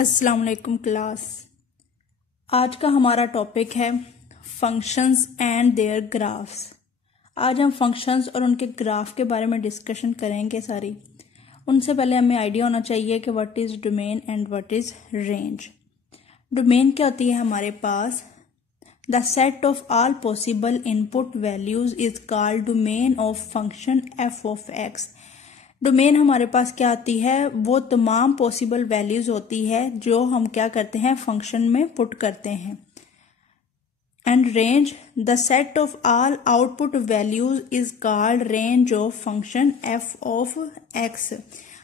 अस्सलाम वालेकुम क्लास। आज का हमारा टॉपिक है फंक्शंस एंड देयर ग्राफ्स। आज हम फंक्शंस और उनके ग्राफ के बारे में डिस्कशन करेंगे सारी। उनसे पहले हमें आइडिया होना चाहिए कि what is domain and what is range. Domain क्या होती है हमारे पास? The set of all possible input values is called domain of function F of X. Domain हमारे पास क्या आती है? वो तमाम पॉसिबल वैल्यूज होती है जो हम क्या करते हैं फंक्शन में पुट करते हैं। And range the set of all output values is called range of function F of x.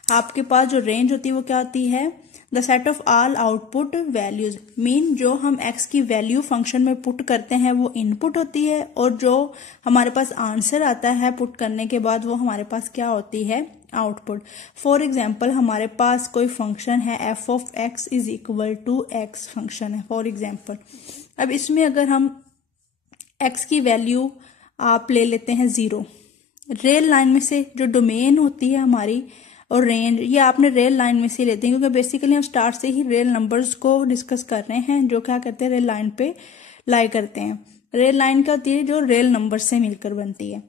आपके पास जो रेंज होती है वो क्या होती है? The set of all output values mean जो हम एक्स की वैल्यू फंक्शन में पुट करते हैं वो इनपुट होती है, और जो हमारे पास आंसर आता है पुट करने के बाद वो हमारे पास क्या होती है? आउटपुट। फॉर एग्जाम्पल हमारे पास कोई फंक्शन है F of X is equal to X function है फॉर एग्जाम्पल। अब इसमें अगर हम एक्स की वैल्यू आप ले लेते हैं 0, रेल लाइन में से जो डोमेन होती है हमारी और रेंज ये आपने रेल लाइन में से लेते हैं, क्योंकि बेसिकली हम स्टार्ट से ही रेल नंबर्स को डिस्कस कर रहे हैं जो क्या करते हैं रेल लाइन पे लाई करते हैं। रेल लाइन क्या होती है? जो रेल नंबर से मिलकर बनती है।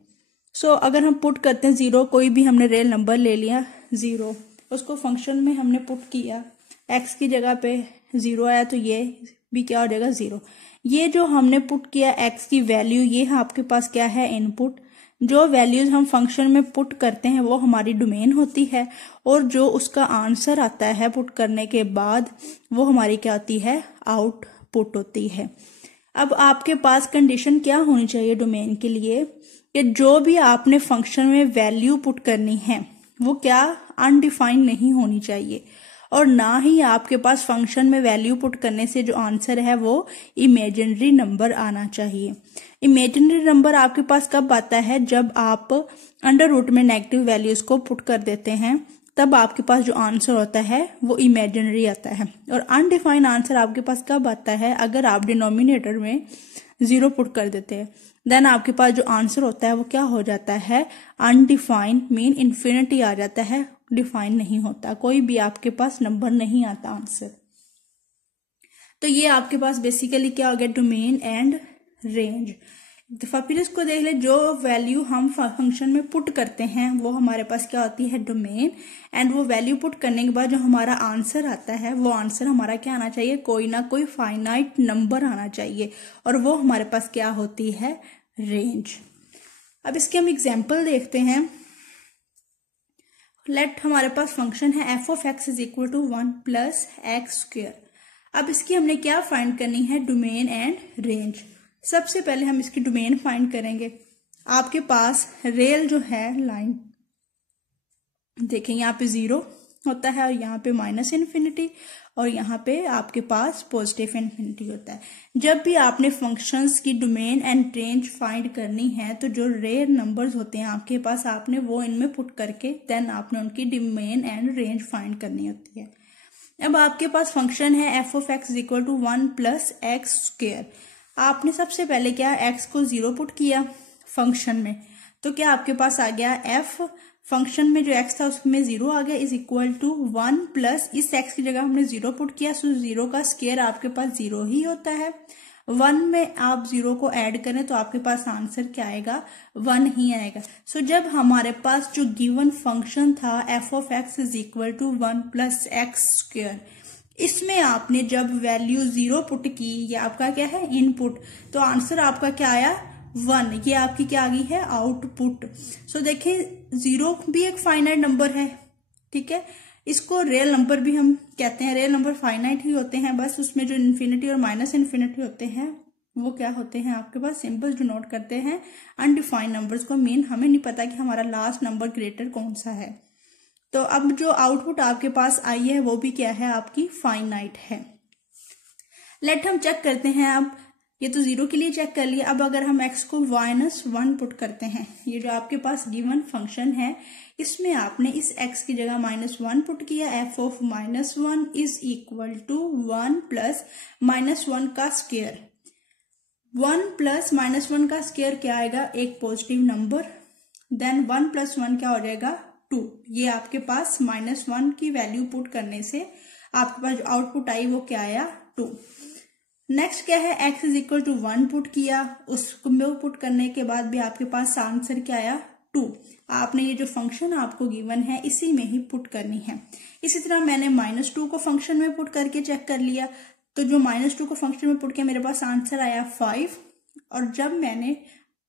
सो अगर हम पुट करते हैं 0, कोई भी हमने रेल नंबर ले लिया 0, उसको फंक्शन में हमने पुट किया, x की जगह पे 0 आया तो ये भी क्या हो जाएगा 0। ये जो हमने पुट किया x की वैल्यू, ये आपके पास क्या है? इनपुट। जो वैल्यूज हम फंक्शन में पुट करते हैं वो हमारी डोमेन होती है, और जो उसका आंसर आता है पुट करने के बाद वो हमारी क्या होती है? आउटपुट होती है। अब आपके पास कंडीशन क्या होनी चाहिए डोमेन के लिए कि जो भी आपने फंक्शन में वैल्यू पुट करनी है वो क्या अनडिफाइंड नहीं होनी चाहिए, और ना ही आपके पास फंक्शन में वैल्यू पुट करने से जो आंसर है वो इमेजिनरी नंबर आना चाहिए। इमेजिनरी नंबर आपके पास कब आता है? जब आप अंडर रूट में नेगेटिव वैल्यूज को पुट कर देते हैं, तब आपके पास जो आंसर होता है वो इमेजिनरी आता है। और अनडिफाइंड आंसर आपके पास कब आता है? अगर आप डिनोमिनेटर में 0 पुट कर देते हैं, देन आपके पास जो आंसर होता है वो क्या हो जाता है? अनडिफाइंड मीन इन्फिनिटी आ जाता है, डिफाइन नहीं होता, कोई भी आपके पास नंबर नहीं आता आंसर। तो ये आपके पास बेसिकली क्या हो गया? Domain and range. दफा फिर इसको देख ले, जो वैल्यू हम फंक्शन में पुट करते हैं वो हमारे पास क्या होती है? डोमेन। एंड वो वैल्यू पुट करने के बाद जो हमारा आंसर आता है वो आंसर हमारा क्या आना चाहिए? कोई ना कोई फाइनाइट नंबर आना चाहिए, और वो हमारे पास क्या होती है? रेंज। अब इसके हम एग्जाम्पल देखते हैं। लेट हमारे पास फंक्शन है F of X is equal to 1 plus X square. अब इसकी हमने क्या फाइंड करनी है? Domain and range. सबसे पहले हम इसकी डोमेन फाइंड करेंगे। आपके पास रेल जो है लाइन, देखें यहाँ पे 0 होता है, और यहाँ पे माइनस इन्फिनिटी, और यहाँ पे आपके पास पॉजिटिव इन्फिनिटी होता है। जब भी आपने फंक्शंस की डोमेन एंड रेंज फाइंड करनी है तो जो रेल नंबर्स होते हैं आपके पास, आपने वो इनमें पुट करके देन आपने उनकी डोमेन एंड रेंज फाइंड करनी होती है। अब आपके पास फंक्शन है F of X equal to 1 plus X square. आपने सबसे पहले क्या एक्स को 0 पुट किया फंक्शन में, तो क्या आपके पास आ गया एफ फंक्शन में जो एक्स था उसमें 0 आ गया इज इक्वल टू 1 प्लस इस एक्स की जगह हमने 0 पुट किया, सो 0 का स्क्वायर आपके पास 0 ही होता है। 1 में आप 0 को ऐड करें तो आपके पास आंसर क्या आएगा? 1 ही आएगा। सो जब हमारे पास जो गिवन फंक्शन था F of X is equal to 1 plus X square, इसमें आपने जब वैल्यू 0 पुट की, ये आपका क्या है? इनपुट, तो आंसर आपका क्या आया? 1। ये आपकी क्या आ गई है? आउटपुट। सो देखिए 0 भी एक फाइनाइट नंबर है, ठीक है, इसको रियल नंबर भी हम कहते हैं। रियल नंबर फाइनाइट ही होते हैं, बस उसमें जो इन्फिनिटी और माइनस इन्फिनिटी होते हैं वो क्या होते हैं? आपके पास सिंबल्स डिनोट करते हैं अनडिफाइंड नंबर्स को, मीन हमें नहीं पता कि हमारा लास्ट नंबर ग्रेटर कौन सा है। तो अब जो आउटपुट आपके पास आई है वो भी क्या है? आपकी फाइनाइट है। लेट हम चेक करते हैं। अब ये तो 0 के लिए चेक कर लिया। अब अगर हम x को -1 पुट करते हैं, ये जो आपके पास गिवन फंक्शन है इसमें आपने इस x की जगह -1 पुट किया, f of -1 is equal to 1 plus -1 का स्क्वायर। 1 प्लस -1 का स्क्वायर क्या आएगा? एक पॉजिटिव नंबर, देन 1 प्लस 1 क्या हो जाएगा? 2। ये आपके पास -1 की वैल्यू पुट करने से आपके पास जो आउटपुट आई वो क्या आया 2। नेक्स्ट क्या है, x is equal to 1 put किया, उसको पुट करने के बाद भी आपके पास आंसर क्या आया 2। आपने ये जो फंक्शन आपको गिवन है इसी में ही पुट करनी है। इसी तरह मैंने -2 को फंक्शन में पुट करके चेक कर लिया, तो जो -2 को फंक्शन में पुट किया मेरे पास आंसर आया 5, और जब मैंने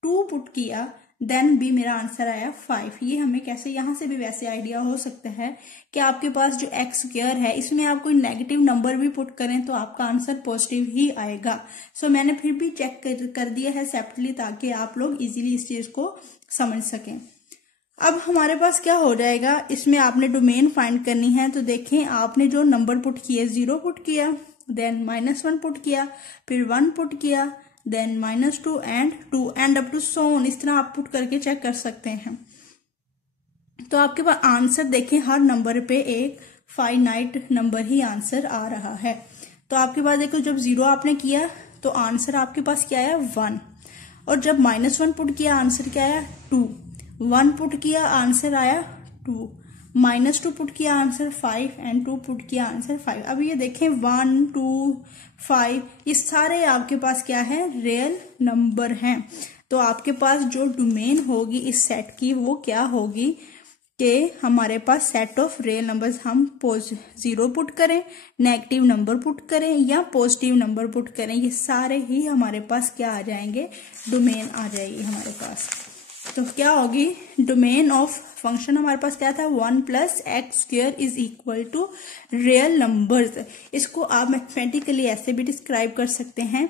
2 पुट किया देन भी मेरा आंसर आया 5। ये हमें कैसे, यहां से भी वैसे आइडिया हो सकता है कि आपके पास जो एक्स स्क्वायर है इसमें आप कोई नेगेटिव नंबर भी पुट करें तो आपका आंसर पॉजिटिव ही आएगा। सो मैंने फिर भी चेक कर दिया है सेपरेटली ताकि आप लोग इजीली इस चीज को समझ सकें। अब हमारे पास क्या हो जाएगा, इसमें आपने डोमेन फाइंड करनी है। तो देखें, आपने जो नंबर पुट किए 0 पुट किया, देन -1 पुट किया, फिर 1 पुट किया, then -2 and 2 and up to so on. इस तरह आप पुट करके चेक कर सकते हैं। तो आपके पास आंसर देखें, हर नंबर पे एक फाइनाइट नंबर ही आंसर आ रहा है। तो आपके पास देखो, जब 0 आपने किया तो आंसर आपके पास क्या आया 1, और जब -1 पुट किया आंसर क्या आया 2, 1 पुट किया आंसर आया 2, -2 पुट किया आंसर 5 एंड 2 पुट किया आंसर 5। अब ये देखें 1, 2, 5 ये सारे आपके पास क्या है, रियल नंबर हैं। तो आपके पास जो डोमेन होगी इस सेट की वो क्या होगी कि हमारे पास सेट ऑफ रियल नंबर्स, हम 0 पुट करें, नेगेटिव नंबर पुट करें या पॉजिटिव नंबर पुट करें, ये सारे ही हमारे पास क्या आ जाएंगे, डोमेन आ जाएगी हमारे पास। तो क्या होगी, डोमेन ऑफ फंक्शन हमारे पास क्या था 1 + x² is equal to real numbers. इसको आप मैथमेटिकली ऐसे भी डिस्क्राइब कर सकते हैं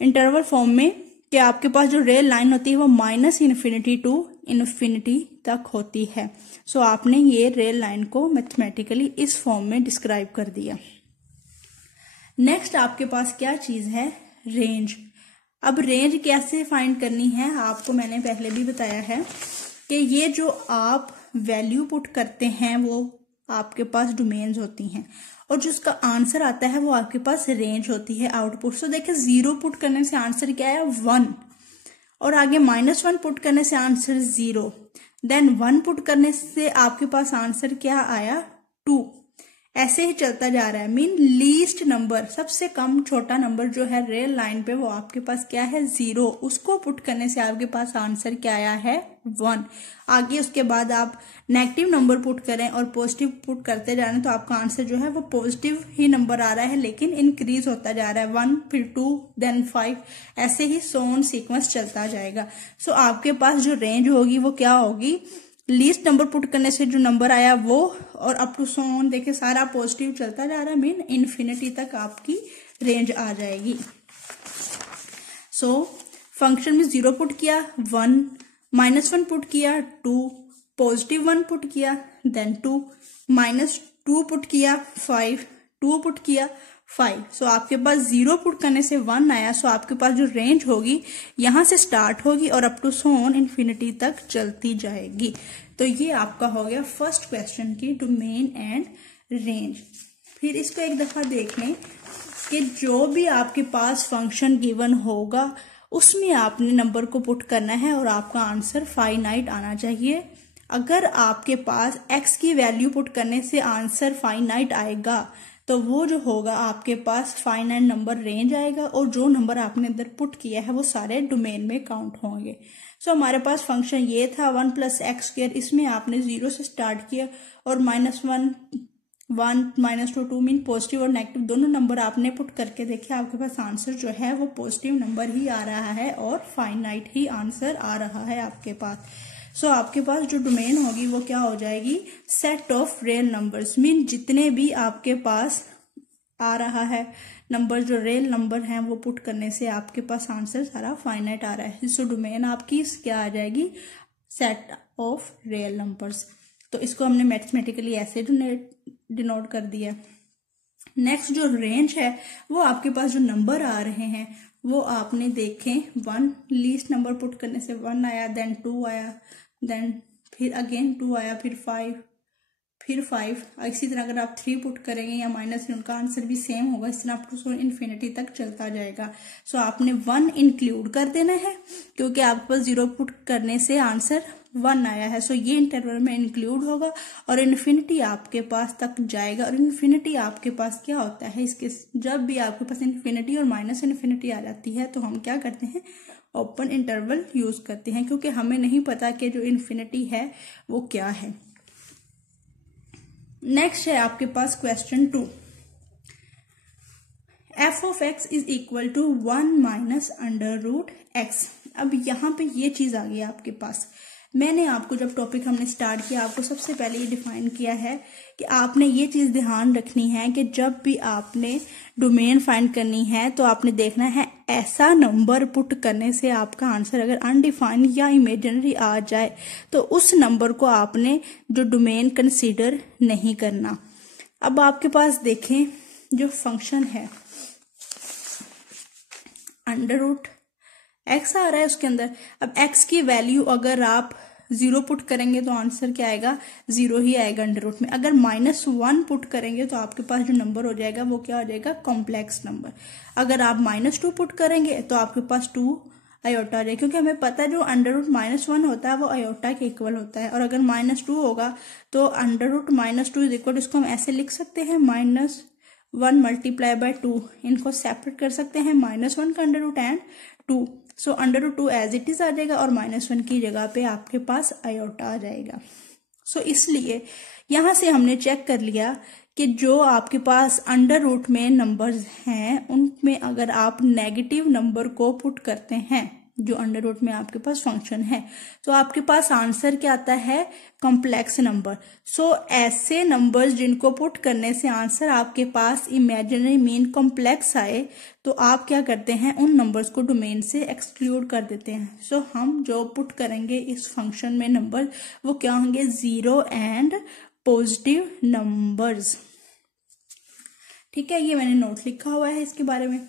इंटरवल फॉर्म में कि आपके पास जो रियल लाइन होती है वो -∞ टू इन्फिनिटी तक होती है। सो आपने ये रियल लाइन को मैथमेटिकली इस फॉर्म में डिस्क्राइब कर दिया। नेक्स्ट आपके पास क्या चीज है, रेंज। अब रेंज कैसे फाइंड करनी है, आपको मैंने पहले भी बताया है कि ये जो आप वैल्यू पुट करते हैं वो आपके पास डोमेन्स होती हैं, और जो उसका आंसर आता है वो आपके पास रेंज होती है, आउटपुट। सो देखिए 0 पुट करने से आंसर क्या आया 1, और आगे -1 पुट करने से आंसर 0, देन 1 पुट करने से आपके पास आंसर क्या आया 2। ऐसे ही चलता जा रहा है। मीन लीस्ट नंबर, सबसे कम छोटा नंबर जो है रियल लाइन पे वो आपके पास क्या है 0, उसको पुट करने से आपके पास आंसर क्या आया है 1। आगे उसके बाद आप नेगेटिव नंबर पुट करें और पॉजिटिव पुट करते जा रहे हैं तो आपका आंसर जो है वो पॉजिटिव ही नंबर आ रहा है, लेकिन इंक्रीज होता जा रहा है, 1 फिर 2 देन 5, ऐसे ही सोन सीक्वेंस चलता जाएगा। सो आपके पास जो रेंज होगी वो क्या होगी, लीस्ट नंबर पुट करने से जो नंबर आया वो, और अप टू सो ऑन, देखिए सारा पॉजिटिव चलता जा रहा है, मीन इन्फिनिटी तक आपकी रेंज आ जाएगी। सो फंक्शन में 0 पुट किया 1, -1 पुट किया 2, +1 पुट किया देन 2, -2 पुट किया 5, 2 पुट किया 5। सो आपके पास 0 पुट करने से 1 आया। सो आपके पास जो रेंज होगी यहां से स्टार्ट होगी और up to so on infinity तक चलती जाएगी। तो ये आपका हो गया फर्स्ट क्वेश्चन की डोमेन एंड रेंज। फिर इसको एक दफा देख लें कि जो भी आपके पास फंक्शन गिवन होगा उसमें आपने नंबर को पुट करना है और आपका आंसर फाइनाइट आना चाहिए। अगर आपके पास x की वैल्यू पुट करने से आंसर फाइनाइट आएगा तो वो जो होगा आपके पास फाइनाइट नंबर रेंज आएगा, और जो नंबर आपने अंदर पुट किया है वो सारे डोमेन में काउंट होंगे। सो हमारे पास फंक्शन ये था 1 + x², इसमें आपने 0 से स्टार्ट किया और -1, 1, -2, 2 मीन पॉजिटिव और नेगेटिव दोनों नंबर आपने पुट करके देखे, आपके पास आंसर जो है वो पॉजिटिव नंबर ही आ रहा है और फाइनाइट ही आंसर आ रहा है आपके पास। सो आपके पास जो डोमेन होगी वो क्या हो जाएगी, set of real numbers, mean जितने भी आपके पास आ रहा है नंबर, जो रियल नंबर हैं वो पुट करने से आपके पास आंसर सारा फाइनाइट आ रहा है। सो डोमेन आपकी क्या आ जाएगी, सेट ऑफ रियल नंबर्स। तो इसको हमने मैथमेटिकली ऐसे डिनोट कर दिया। नेक्स्ट जो रेंज है वो आपके पास जो नंबर आ रहे हैं वो आपने देखें, 1 लीस्ट नंबर पुट करने से 1 आया, देन 2 आया, देन फिर अगेन 2 आया, फिर 5, फिर 5। इसी तरह अगर आप 3 पुट करेंगे या -3 उनका आंसर भी सेम होगा। इस तरह आप टू इन्फिनिटी तक चलता जाएगा। सो आपने 1 इंक्लूड कर देना है क्योंकि आपके पास 0 पुट करने से आंसर 1 आया है, सो ये इंटरवल में इंक्लूड होगा और इन्फिनिटी आपके पास तक जाएगा। और इन्फिनिटी आपके पास क्या होता है, इसके जब भी आपके पास इन्फिनिटी और माइनस इन्फिनिटी आ जाती है तो हम क्या करते हैं, ओपन इंटरवल यूज करते हैं, क्योंकि हमें नहीं पता कि जो इन्फिनिटी है वो क्या है। नेक्स्ट है आपके पास question 2, f of x is equal to 1 minus under root X. अब यहाँ पे ये चीज आ गई आपके पास। मैंने आपको जब टॉपिक हमने स्टार्ट किया, आपको सबसे पहले ये डिफाइन किया है कि आपने ये चीज ध्यान रखनी है कि जब भी आपने डोमेन फाइंड करनी है तो आपने देखना है ऐसा नंबर पुट करने से आपका आंसर अगर अनडिफाइंड या इमेजिनरी आ जाए तो उस नंबर को आपने जो डोमेन कंसीडर नहीं करना। अब आपके पास देखें जो फंक्शन है अंडर रूट एक्स आ रहा है उसके अंदर। अब एक्स की वैल्यू अगर आप 0 पुट करेंगे तो आंसर क्या आएगा, 0 ही आएगा अंडर रूट में। अगर -1 पुट करेंगे तो आपके पास जो नंबर हो जाएगा वो क्या हो जाएगा, कॉम्प्लेक्स नंबर। अगर आप -2 पुट करेंगे तो आपके पास 2 आयोटा आ जाएगा, क्योंकि हमें पता है जो अंडर रूट -1 होता है वो आयोटा के इक्वल होता है। और अगर -2 होगा तो अंडर रूट -2 इज इक्वल, इसको हम ऐसे लिख सकते हैं -1 मल्टीप्लाई बाय 2, इनको सेपरेट कर सकते हैं, -1 का under root and 2, so under root 2 as it is आ जाएगा और -1 की जगह पे आपके पास आयोटा आ जाएगा। सो इसलिए यहां से हमने चेक कर लिया कि जो आपके पास अंडर रूट में नंबर्स हैं उनमें अगर आप नेगेटिव नंबर को पुट करते हैं जो अंडर रूट में आपके पास फंक्शन है तो आपके पास आंसर क्या आता है, कॉम्प्लेक्स नंबर। सो ऐसे नंबर्स जिनको पुट करने से आंसर आपके पास इमेजिनरी मीन कॉम्प्लेक्स आए तो आप क्या करते हैं, उन नंबर्स को डोमेन से एक्सक्लूड कर देते हैं। सो हम जो पुट करेंगे इस फंक्शन में नंबर वो क्या होंगे, 0 एंड पॉजिटिव नंबर्स। ठीक है, ये मैंने नोट लिखा हुआ है इसके बारे में।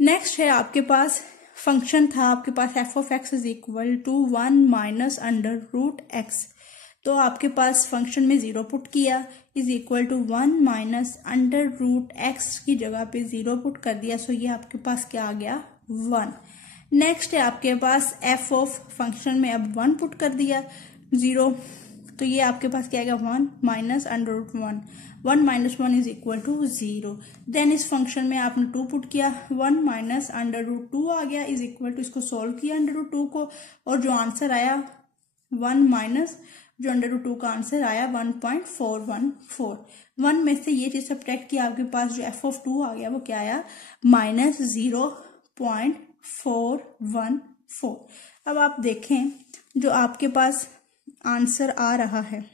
नेक्स्ट है आपके पास फंक्शन था आपके पास f of x is equal to 1 minus under root X. तो आपके पास फंक्शन में 0 पुट किया is equal to 1 minus under root X की जगह पे 0 पुट कर दिया, सो ये आपके पास क्या आ गया, 1। नेक्स्ट है आपके पास f ऑफ फंक्शन में अब 1 पुट कर दिया 0, तो ये आपके पास क्या आएगा, 1 minus under root 1, 1 minus 1 is equal to 0। Then इस फंक्शन में आपने 2 पुट किया, 1 माइनस अंडर रूट 2 आ गया इज इक्वल टू, इसको सॉल्व किया अंडर रूट 2 को और जो आंसर आया 1 माइनस जो अंडर रूट 2 का आंसर आया 1.414। 1 में से ये चीज सब्ट्रैक्ट किया, आपके पास जो f ऑफ 2 आ गया वो क्या आया, -0.414। अब आप देखें जो आपके पास आंसर आ रहा है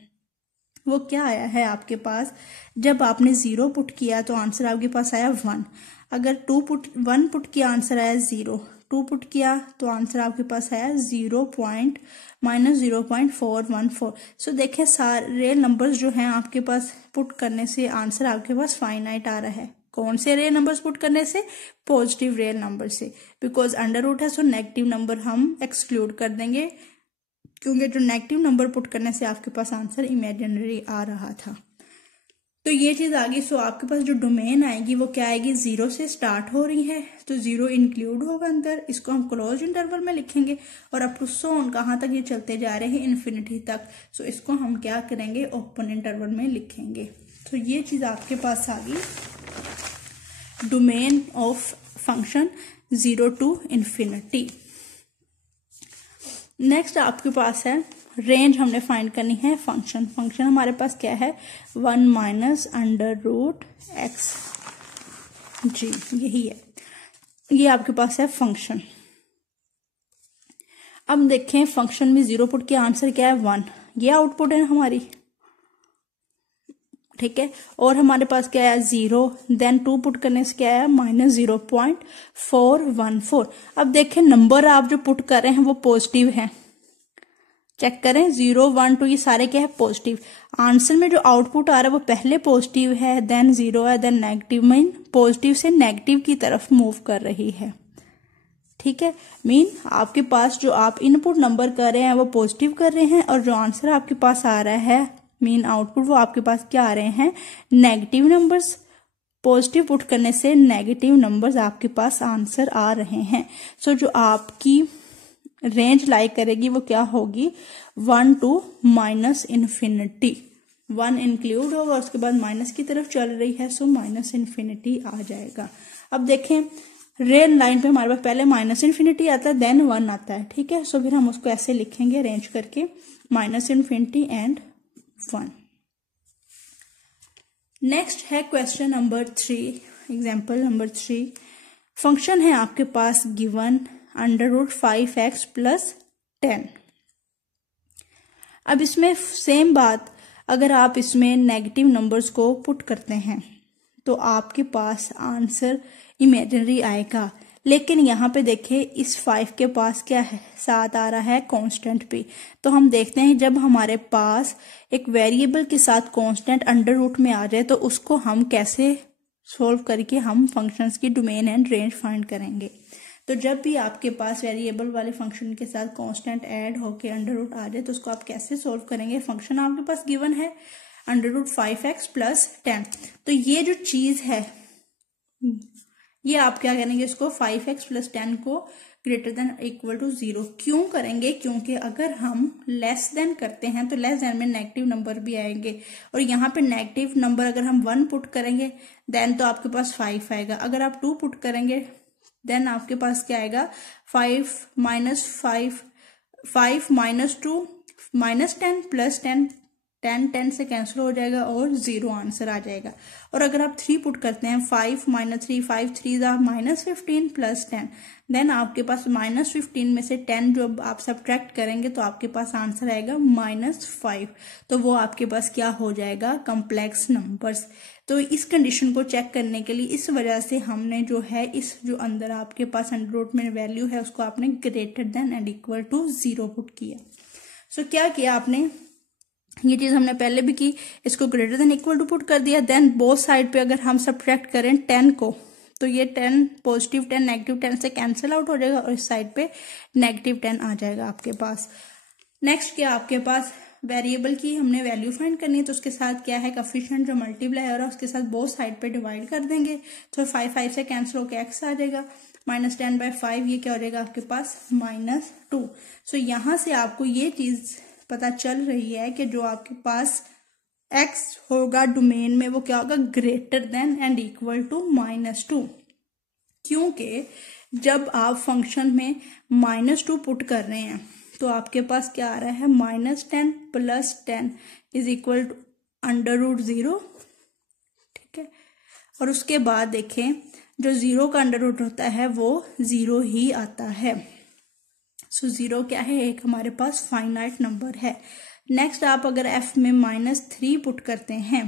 वो क्या आया है आपके पास, जब आपने 0 पुट किया तो आंसर आपके पास आया 1, अगर 1 पुट किया आंसर आया 0, 2 पुट किया तो आंसर आपके पास आया -0.414। सो देखें सारे नंबर्स जो हैं आपके पास पुट करने से आंसर आपके पास फाइनाइट आ रहा है। कौन से रियल नंबर्स पुट करने से, पॉजिटिव रियल नंबर से, बिकॉज अंडर रूट है सो नेगेटिव नंबर हम एक्सक्लूड कर देंगे, क्योंकि जो नेगेटिव नंबर पुट करने से आपके पास आंसर इमेजिनरी आ रहा था। तो ये चीज आ गई। सो आपके पास जो डोमेन आएगी वो क्या आएगी, 0 से स्टार्ट हो रही है तो 0 इंक्लूड होगा अंदर, इसको हम क्लोज इंटरवल में लिखेंगे और अप टू सोन कहाँ तक ये चलते जा रहे हैं, इन्फिनिटी तक। सो इसको हम क्या करेंगे, ओपन इंटरवल में लिखेंगे। तो ये चीज आपके पास आ गई, domain of function 0 to infinity. Next आपके पास है रेंज, हमने फाइंड करनी है फंक्शन हमारे पास क्या है, 1 माइनस अंडर रूट एक्स, जी यही है, ये आपके पास है फंक्शन। अब देखें फंक्शन में 0 पुट किया आंसर क्या है 1, ये आउटपुट है हमारी, ठीक है। और हमारे पास क्या है 0, देन 2 पुट करने से क्या है -0.414। अब देखें नंबर आप जो पुट कर रहे हैं वो पॉजिटिव है, चेक करें 0 1 2 ये सारे क्या है पॉजिटिव। आंसर में जो आउटपुट आ रहा है वो पहले पॉजिटिव है, देन 0 है, देन नेगेटिव, मीन पॉजिटिव से नेगेटिव की तरफ मूव कर रही है, ठीक है। मीन आपके पास जो आप इनपुट नंबर कर रहे हैं वो पॉजिटिव कर रहे हैं और जो आंसर आपके पास आ रहा है मीन आउटपुट वो आपके पास क्या आ रहे हैं, नेगेटिव नंबर्स। पॉजिटिव पुट करने से नेगेटिव नंबर्स आपके पास आंसर आ रहे हैं। सो जो आपकी रेंज लाई करेगी वो क्या होगी, 1 to -infinity। 1 इंक्लूड होगा, उसके बाद माइनस की तरफ चल रही है, सो -infinity आ जाएगा। अब देखें रेल लाइन पे हमारे पास पहले -infinity आता है, देन 1 आता है, ठीक है। सो फिर हम उसको ऐसे लिखेंगे अरेंज करके, -infinity एंड 1। नेक्स्ट है question number 3, example number 3। Function है आपके पास गिवन √5x + 10। अब इसमें सेम बात, अगर आप इसमें नेगेटिव नंबर्स को पुट करते हैं तो आपके पास आंसर इमेजिनरी आएगा, लेकिन यहाँ पे देखें इस 5 के पास क्या है, 7 आ रहा है कांस्टेंट पे। तो हम देखते हैं जब हमारे पास एक वेरिएबल के साथ कांस्टेंट अंडर रूट में आ जाए तो उसको हम कैसे सोल्व करके हम फंक्शंस की डोमेन एंड रेंज फाइंड करेंगे। तो जब भी आपके पास वेरिएबल वाले फंक्शन के साथ कांस्टेंट ऐड होके अंडर रूट आ जाए तो उसको आप कैसे सोल्व करेंगे। फंक्शन आपके पास गिवन है √5x + 10। तो ये जो चीज है ये आप क्या करेंगे, इसको 5x + 10 को ग्रेटर देन इक्वल टू 0 क्यों करेंगे, क्योंकि अगर हम लेस देन करते हैं तो लेस देन में नेगेटिव नंबर भी आएंगे, और यहाँ पे नेगेटिव नंबर अगर हम 1 पुट करेंगे देन तो आपके पास 5 आएगा। अगर आप 2 पुट करेंगे देन आपके पास क्या आएगा, 5 - 5 5 - 2 -10 + 10 10 10 से कैंसिल हो जाएगा और 0 आंसर आ जाएगा। और अगर आप 3 पुट करते हैं, 5 - 3 5 3 -15 + 10, देन आपके पास -15 में से 10 जो आप सब्ट्रैक्ट करेंगे तो आपके पास आंसर आएगा -5। तो वो आपके पास क्या हो जाएगा, कॉम्प्लेक्स नंबर्स। तो इस कंडीशन को चेक करने के लिए इस वजह से हमने जो है इस जो अंदर आपके पास अंडर रूट में वैल्यू है उसको आपने greater than and equal to 0 put किया। सो क्या किया आपने, ये चीज हमने पहले भी की, इसको greater than equal to put कर दिया। देन बोथ साइड पे अगर हम सब्ट्रैक्ट करें 10 को तो ये 10 पॉजिटिव 10 नेगेटिव 10 से कैंसिल आउट हो जाएगा और इस साइड पे नेगेटिव 10 आ जाएगा आपके पास। नेक्स्ट क्या आपके पास वेरिएबल की हमने वैल्यू फाइंड करनी है, तो उसके साथ क्या है, कोएफिशिएंट जो मल्टीप्लाई हो रहा है उसके साथ बोथ साइड पे डिवाइड कर देंगे। तो 5 से कैंसिल होकर x आ जाएगा, -10/5 ये क्या हो जाएगा आपके पास -2। सो यहां से आपको ये चीज पता चल रही है कि जो आपके पास x होगा डोमेन में वो क्या होगा, greater than and equal to -2, क्योंकि जब आप फंक्शन में -2 पुट कर रहे हैं तो आपके पास क्या आ रहा है, -10 + 10 इज इक्वल टू √0, ठीक है। और उसके बाद देखें जो 0 का अंडर रूट होता है वो 0 ही आता है। सो 0 क्या है, एक हमारे पास फाइनाइट नंबर है। नेक्स्ट आप अगर f में -3 पुट करते हैं,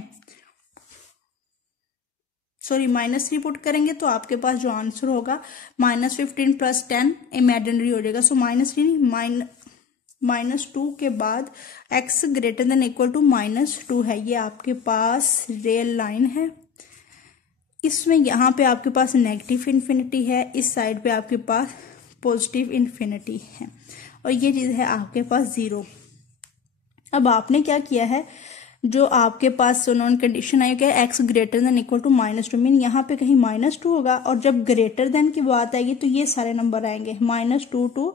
-3 पुट करेंगे तो आपके पास जो आंसर होगा -15 + 10 इमेजिनरी हो जाएगा। सो -3 -2 के बाद x greater than equal to -2 है, ये आपके पास रियल लाइन है। इसमें यहाँ पे आपके पास नेगेटिव इन्फिनिटी है, इस साइड पे आपके पास पॉजिटिव इन्फिनिटी है, और ये चीज है आपके पास 0। अब आपने क्या किया है, जो आपके पास नॉन कंडीशन आई है x greater than equal to -2 mean यहाँ पे कहीं -2 होगा, और जब ग्रेटर देन की बात आएगी तो ये सारे नंबर आएंगे -2 to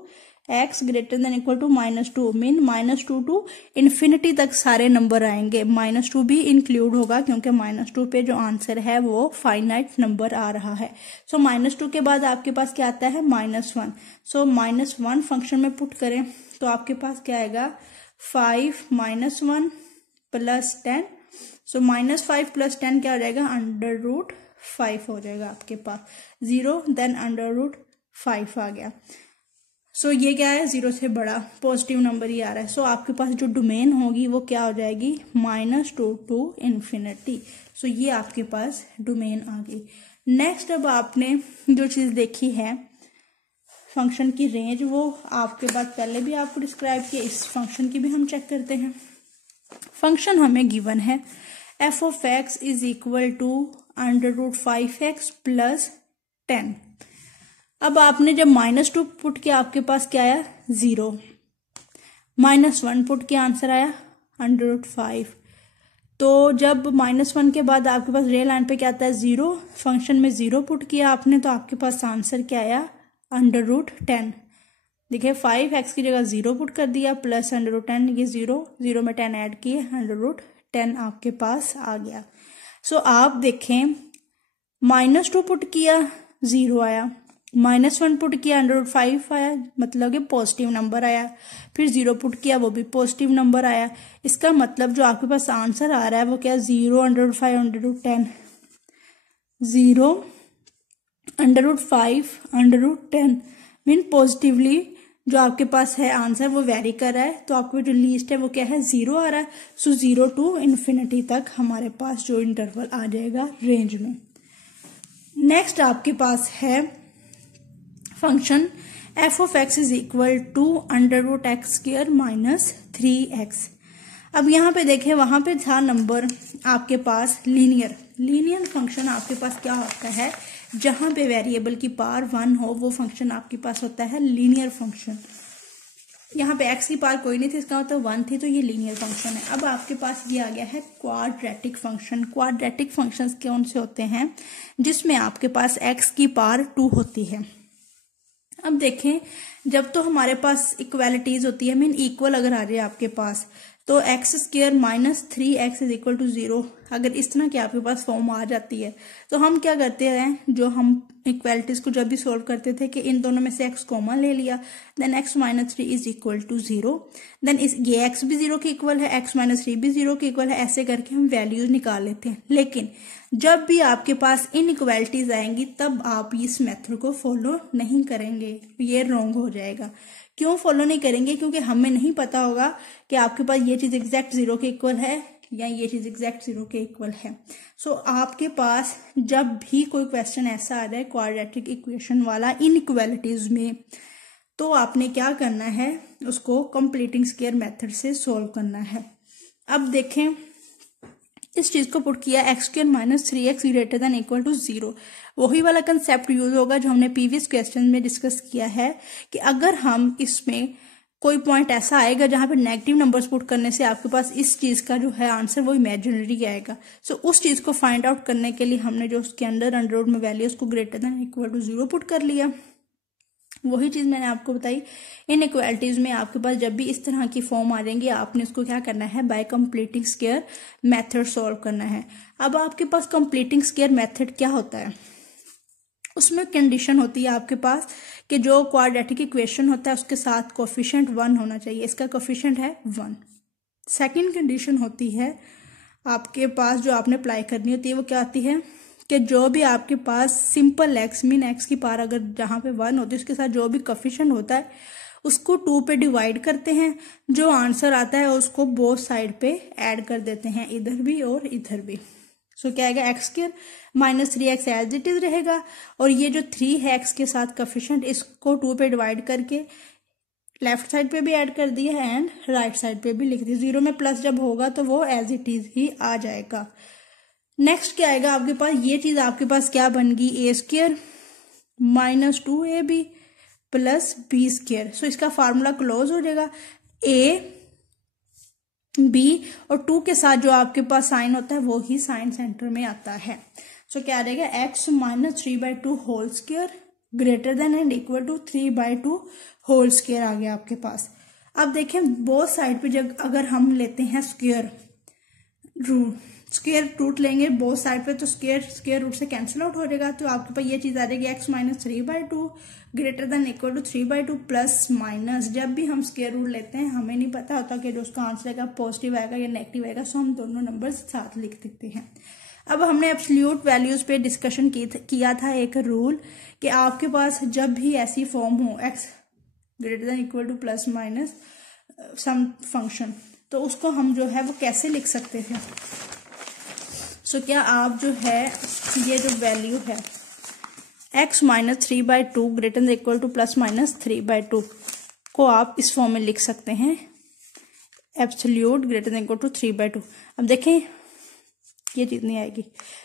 x greater than equal to -2 mean -2 to infinity तक सारे नंबर आएंगे। -2 भी इंक्लूड होगा क्योंकि -2 पे जो आंसर है वो फाइनाइट नंबर आ रहा है। सो -2 के बाद आपके पास क्या आता है, -1। सो -1 फंक्शन में पुट करें तो आपके पास क्या आएगा, 5 - 1 + 10। सो -5 + 10 क्या हो जाएगा, √5 हो जाएगा आपके पास, 0 देन √5 आ गया। सो ये क्या है, 0 से बड़ा पॉजिटिव नंबर ही आ रहा है। सो आपके पास जो डोमेन होगी वो क्या हो जाएगी, -2 टू इन्फिनिटी। सो ये आपके पास डोमेन आ गई। नेक्स्ट अब आपने जो चीज देखी है फंक्शन की रेंज, वो आपके बाद पहले भी आपको डिस्क्राइब किया, इस फंक्शन की भी हम चेक करते हैं। फंक्शन हमें गिवन है f(x) is equal to √5x + 10। अब आपने जब -2 पुट किया आपके पास क्या आया, 0, -1 पुट किया आंसर आया √5। तो जब -1 के बाद आपके पास रियल लाइन पे क्या आता है, 0, फंक्शन में 0 पुट किया आपने तो आपके पास आंसर क्या आया, √10। देखिए 5x की जगह 0 पुट कर दिया प्लस √10, ये 0 में 10 ऐड किए, √10 आपके पास आ गया। सो आप देखें -2 पुट किया 0 आया, -1 पुट किया √5 आया, मतलब कि पॉजिटिव नंबर आया, फिर 0 पुट किया वो भी पॉजिटिव नंबर आया। इसका मतलब जो आपके पास आंसर आ रहा है वो क्या, 0 √5 √10, 0 √5 √10 मीन पॉजिटिवली जो आपके पास है आंसर वो वेरी कर रहा है, तो आपको जो लीस्ट है वो क्या है, 0 आ रहा है। सो 0 to इन्फिनिटी तक हमारे पास जो इंटरवल आ जाएगा रेंज में। नेक्स्ट आपके पास है function f(x) is equal to √x² minus 3x। अब यहाँ पे देखें, वहां पे था नंबर आपके पास लीनियर फंक्शन आपके पास क्या होता है, जहां पे वेरिएबल की पावर 1 हो वो फंक्शन आपके पास होता है लीनियर फंक्शन। यहाँ पे x की पावर कोई नहीं थी, इसका मतलब 1 थी, तो ये लीनियर फंक्शन है। अब आपके पास ये आ गया है क्वाड्रेटिक फंक्शन। क्वाड्रेटिक फंक्शंस कौन से होते हैं, जिसमें आपके पास x की पावर 2 होती है। अब देखें, जब तो हमारे पास इक्वालिटीज होती है, मीन इक्वल अगर आ जाए आपके पास, तो x² minus 3x is equal to 0, अगर इस तरह की आपके पास फॉर्म आ जाती है तो हम क्या करते हैं, जो हम इक्वालिटीज को जब भी सोल्व करते थे कि इन दोनों में से x कॉमन ले लिया, then x minus 3 is equal to 0, then ये x भी 0 के इक्वल है, x माइनस 3 भी 0 के इक्वल है, ऐसे करके हम वैल्यूज निकाल लेते हैं। लेकिन जब भी आपके पास इनइक्वालिटीज आएंगी तब आप इस मेथड को फॉलो नहीं करेंगे, ये रॉन्ग हो जाएगा। क्यों फॉलो नहीं करेंगे, क्योंकि हमें नहीं पता होगा कि आपके पास ये चीज एग्जैक्ट 0 के इक्वल है या ये चीज एग्जैक्ट 0 के इक्वल है। सो आपके पास जब भी कोई क्वेश्चन ऐसा आ जाए क्वाड्रेटिक इक्वेशन वाला इनइक्वालिटीज में, तो आपने क्या करना है, उसको कंप्लीटिंग स्क्वायर मेथड से सोल्व करना है। अब देखें, इस चीज को पुट किया x² minus 3x greater than equal to 0, वही वाला कंसेप्ट यूज होगा जो हमने प्रीवियस क्वेश्चन में डिस्कस किया है कि अगर हम इसमें कोई पॉइंट ऐसा आएगा जहां पे नेगेटिव नंबर्स पुट करने से आपके पास इस चीज का जो है आंसर वो इमेजिनरी आएगा। सो उस चीज को फाइंड आउट करने के लिए हमने जो उसके अंडर में वैल्यूज को greater than equal to 0 put कर लिया। वही चीज मैंने आपको बताई, इनइक्वालिटीज में आपके पास जब भी इस तरह की फॉर्म आ जाएंगी, आपने उसको क्या करना है, bye completing square method solve करना है। अब आपके पास कंप्लीटिंग स्क्वायर मेथड क्या होता है, उसमें कंडीशन होती है आपके पास कि जो क्वाड्रेटिक इक्वेशन होता है उसके साथ कोफिशिएंट 1 होना चाहिए, इसका कोफिशिएंट है 1। सेकंड कंडीशन होती है आपके पास जो आपने अप्लाई करनी होती है, वो क्या आती है कि जो भी आपके पास सिंपल x मीन x की पावर अगर जहां पे 1 होती है उसके साथ जो भी कोफिशिएंट होता है उसको 2 पे डिवाइड करते हैं, जो आंसर आता है उसको बोथ साइड पे ऐड कर देते हैं, इधर भी और इधर भी। सो क्या आएगा, x² minus 3x as it is रहेगा, और ये जो 3 है x के साथ कोफिशिएंट, इसको 2 पे डिवाइड करके लेफ्ट साइड पे भी ऐड कर दिया एंड राइट साइड पे भी लिख दिया। 0 में प्लस जब होगा तो वो एज इट इज ही आ जाएगा। नेक्स्ट क्या आएगा आपके पास, ये चीज आपके पास क्या बन गई, a² minus 2ab plus b²। सो इसका फार्मूला क्लोज हो जाएगा, a b और 2 के साथ जो आपके पास साइन होता है वो ही साइन सेंटर में आता है। सो क्या आ जाएगा, x minus 3/2 whole square greater than and equal to 3/2 whole square आ गया आपके पास। अब देखें बोथ साइड पे जब अगर हम लेते हैं स्क्वायर रूट लेंगे बोथ साइड पे, तो स्क्वायर रूट से कैंसिल आउट हो जाएगा, तो आपके पास ये चीज आ जाएगी x minus 3/2 greater than equal to 3/2 plus minus, जब भी हम स्क्वायर रूट लेते हैं हमें नहीं पता होता कि जो उसका आंसर आएगा पॉजिटिव आएगा या नेगेटिव आएगा, सो हम दोनों नंबर्स साथ लिख देते हैं। अब हमने एब्सोल्यूट वैल्यूज पे डिस्कशन किया था एक रूल कि आपके पास जब भी ऐसी फॉर्म हो x greater than equal to plus minus sum function, तो उसको हम जो है वो कैसे लिख सकते थे। सो क्या आप जो है ये जो वैल्यू है x minus 3/2 greater than equal to plus minus 3/2 को आप इस फॉर्म में लिख सकते हैं, absolute greater than equal to 3/2। अब देखें ये चीज नहीं आएगी,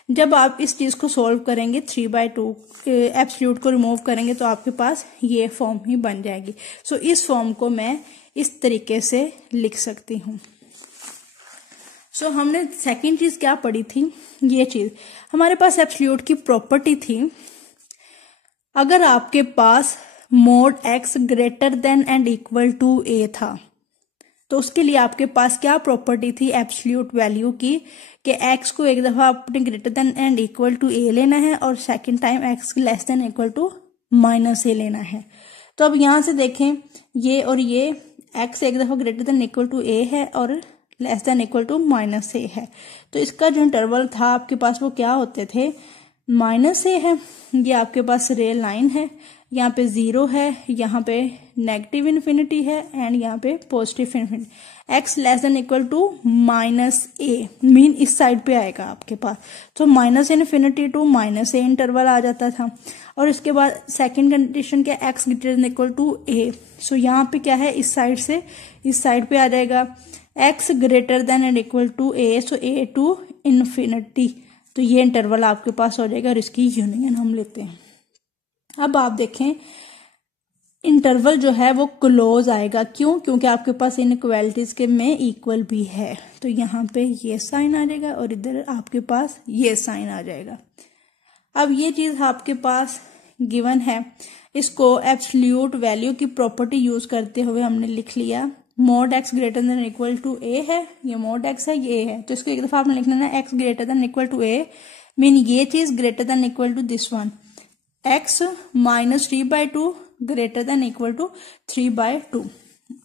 जब आप इस चीज को सॉल्व करेंगे 3/2 एब्सोल्यूट को रिमूव करेंगे तो आपके पास ये फॉर्म ही बन जाएगी। सो इस फॉर्म को मैं इस तरीके से लिख सकती हूँ। सो हमने सेकंड चीज क्या पढ़ी थी, ये चीज हमारे पास एब्सोल्यूट की प्रॉपर्टी थी, अगर आपके पास mod x greater than and equal to a था, तो उसके लिए आपके पास क्या प्रॉपर्टी थी एब्सोल्यूट वैल्यू की, कि x को एक दफा आपने greater than and equal to a लेना है और second time x less than equal to minus a लेना है। तो अब यहां से देखें, ये और ये x एक दफा greater than equal to a है और less than equal to minus a है, तो इसका जो इंटरवल था आपके पास वो क्या होते थे, माइनस a है, ये आपके पास रियल लाइन है, यहाँ पे 0 है, यहाँ पे नेगेटिव इन्फिनिटी है एंड यहाँ पे positive infinity, x less than equal to minus a mean इस साइड पे आएगा आपके पास, तो minus infinity to minus a interval आ जाता था। और इसके बाद सेकंड कंडीशन क्या, x greater than equal to a, so यहाँ पे क्या है इस साइड से इस साइड पे आ जाएगा x greater than and equal to a, so a to infinity, तो ये इंटरवल आपके पास हो जाएगा और इसकी यूनियन हम लेते हैं। अब आप देखें इंटरवल जो है वो क्लोज आएगा, क्यों, क्योंकि आपके पास इनइक्वालिटीज के में इक्वल भी है, तो यहाँ पे ये साइन आ जाएगा और इधर आपके पास ये साइन आ जाएगा। अब ये चीज आपके पास गिवन है, इसको एब्सोल्यूट वैल्यू की प्रॉपर्टी यूज करते हुए हमने लिख लिया, mod x greater than equal to a है, ये मोड x है, ये है, तो इसको एक दफा आपने लिखना है x greater than equal to a mean ये चीज greater than equal to this one, x minus 3/2 greater than equal to 3/2,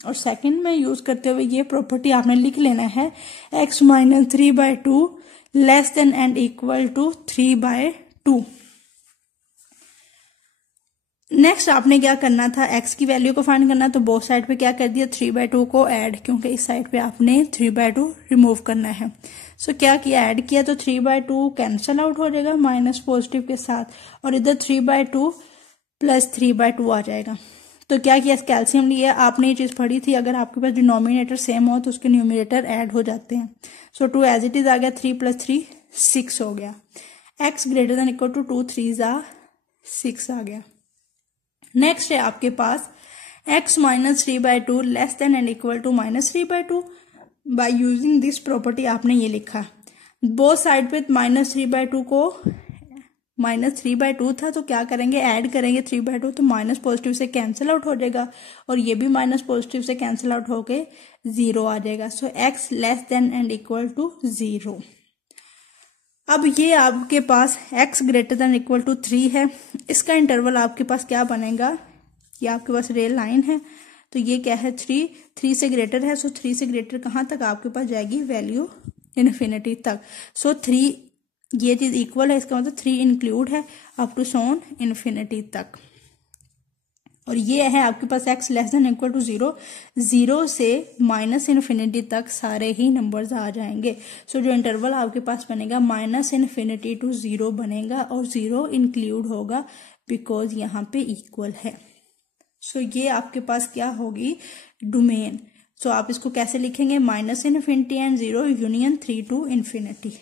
और सेकंड में यूज करते हुए ये प्रॉपर्टी आपने लिख लेना है x minus 3/2 less than and equal to 3/2। Next आपने क्या करना था, x की वैल्यू को फाइंड करना, तो बोथ साइड पे क्या कर दिया 3/2 को ऐड, क्योंकि इस साइड पे आपने 3/2 रिमूव करना है, सो क्या किया ऐड किया, तो 3/2 कैंसल आउट हो जाएगा माइनस पॉजिटिव के साथ, और इधर 3/2 प्लस 3/2 आ जाएगा। तो क्या किया कैल्शियम लिया, आपने ये चीज पढ़ी थी, अगर आपके पास डिनोमिनेटर सेम हो तो उसके न्यूमिनेटर ऐड हो जाते हैं, सो 2 एज इट इज आ गया, 3 + 3 6 हो गया, x greater than equal to 2 3 6 आ गया। नेक्स्ट है आपके पास x minus 3/2 less than and equal to minus 3/2, by using this property आपने ये लिखा, बोथ साइड पे माइनस 3/2 को माइनस 3/2 था, तो क्या करेंगे ऐड करेंगे 3/2, तो माइनस पॉजिटिव से कैंसिल आउट हो जाएगा और ये भी माइनस पॉजिटिव से कैंसिल आउट होके 0 आ जाएगा, so x less than and equal to 0। अब ये आपके पास x greater than equal to 3 है, इसका इंटरवल आपके पास क्या बनेगा, ये आपके पास रियल लाइन है, तो ये क्या है 3 से ग्रेटर है, सो 3 से ग्रेटर कहाँ तक आपके पास जाएगी वैल्यू इन्फिनिटी तक, सो 3 ये चीज इक्वल है, इसका मतलब 3 इंक्लूड है अप टू सोन इन्फिनिटी तक, और ये है आपके पास x less than equal to 0, 0 से माइनस इन्फिनिटी तक सारे ही नंबर्स आ जाएंगे, सो जो इंटरवल आपके पास बनेगा माइनस इन्फिनिटी टू 0 बनेगा और 0 इंक्लूड होगा बिकॉज यहाँ पे इक्वल है, सो ये आपके पास क्या होगी डोमेन, सो आप इसको कैसे लिखेंगे minus infinity and 0 union 3 to infinity,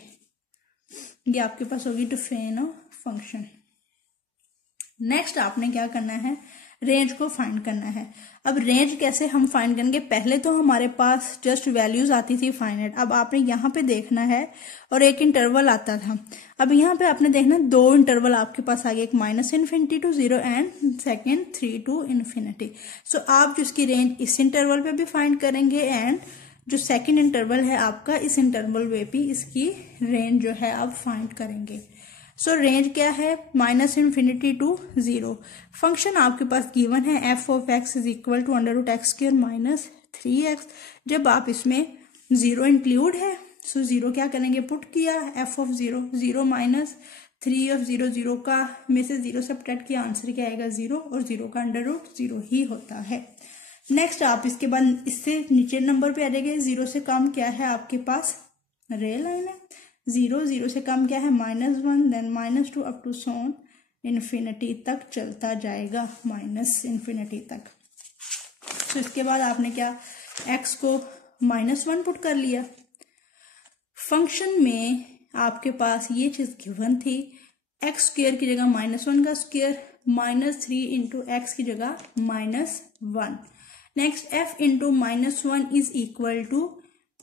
ये आपके पास होगी डोमेन ऑफ फंक्शन। नेक्स्ट आपने क्या करना है रेंज को फाइंड करना है। अब रेंज कैसे हम फाइंड करेंगे, पहले तो हमारे पास जस्ट वैल्यूज आती थी फाइनाइट, अब आपने यहाँ पे देखना है और एक इंटरवल आता था, अब यहाँ पे आपने देखना 2 इंटरवल आपके पास आ गए, एक minus infinity to 0 and second 3 to infinity, so आप जिसकी रेंज इस इंटरवल पे भी फाइंड करेंगे एंड जो सेकेंड इंटरवल है आपका इस इंटरवल पे भी इसकी रेंज जो है आप फाइंड करेंगे। सो रेंज क्या है माइनस इन्फिनिटी टू 0, फंक्शन आपके पास गिवन है f of x is equal to under root x square minus 3x, जब आप इसमें 0 इंक्लूड है सो 0 क्या करेंगे पुट किया, f ऑफ 0 0 माइनस 3 ऑफ 0 0 का में से 0 सब्ट्रैक्ट किया, आंसर क्या आएगा 0 और 0 का अंडर रूट 0 ही होता है। नेक्स्ट आप इसके बाद इससे नीचे नंबर पे आ जाएंगे, 0 से कम क्या है आपके पास रियल लाइन है, 0 0 से कम क्या है -1 देन -2 अप टू सोन इन्फिनिटी तक चलता जाएगा माइनस इन्फिनिटी तक। तो इसके बाद आपने क्या x को -1 पुट कर लिया, फंक्शन में आपके पास ये चीज गिवन थी x स्क्वायर की जगह -1 का स्क्वायर -3 इंटू एक्स की जगह -1। Next f into -1 is equal to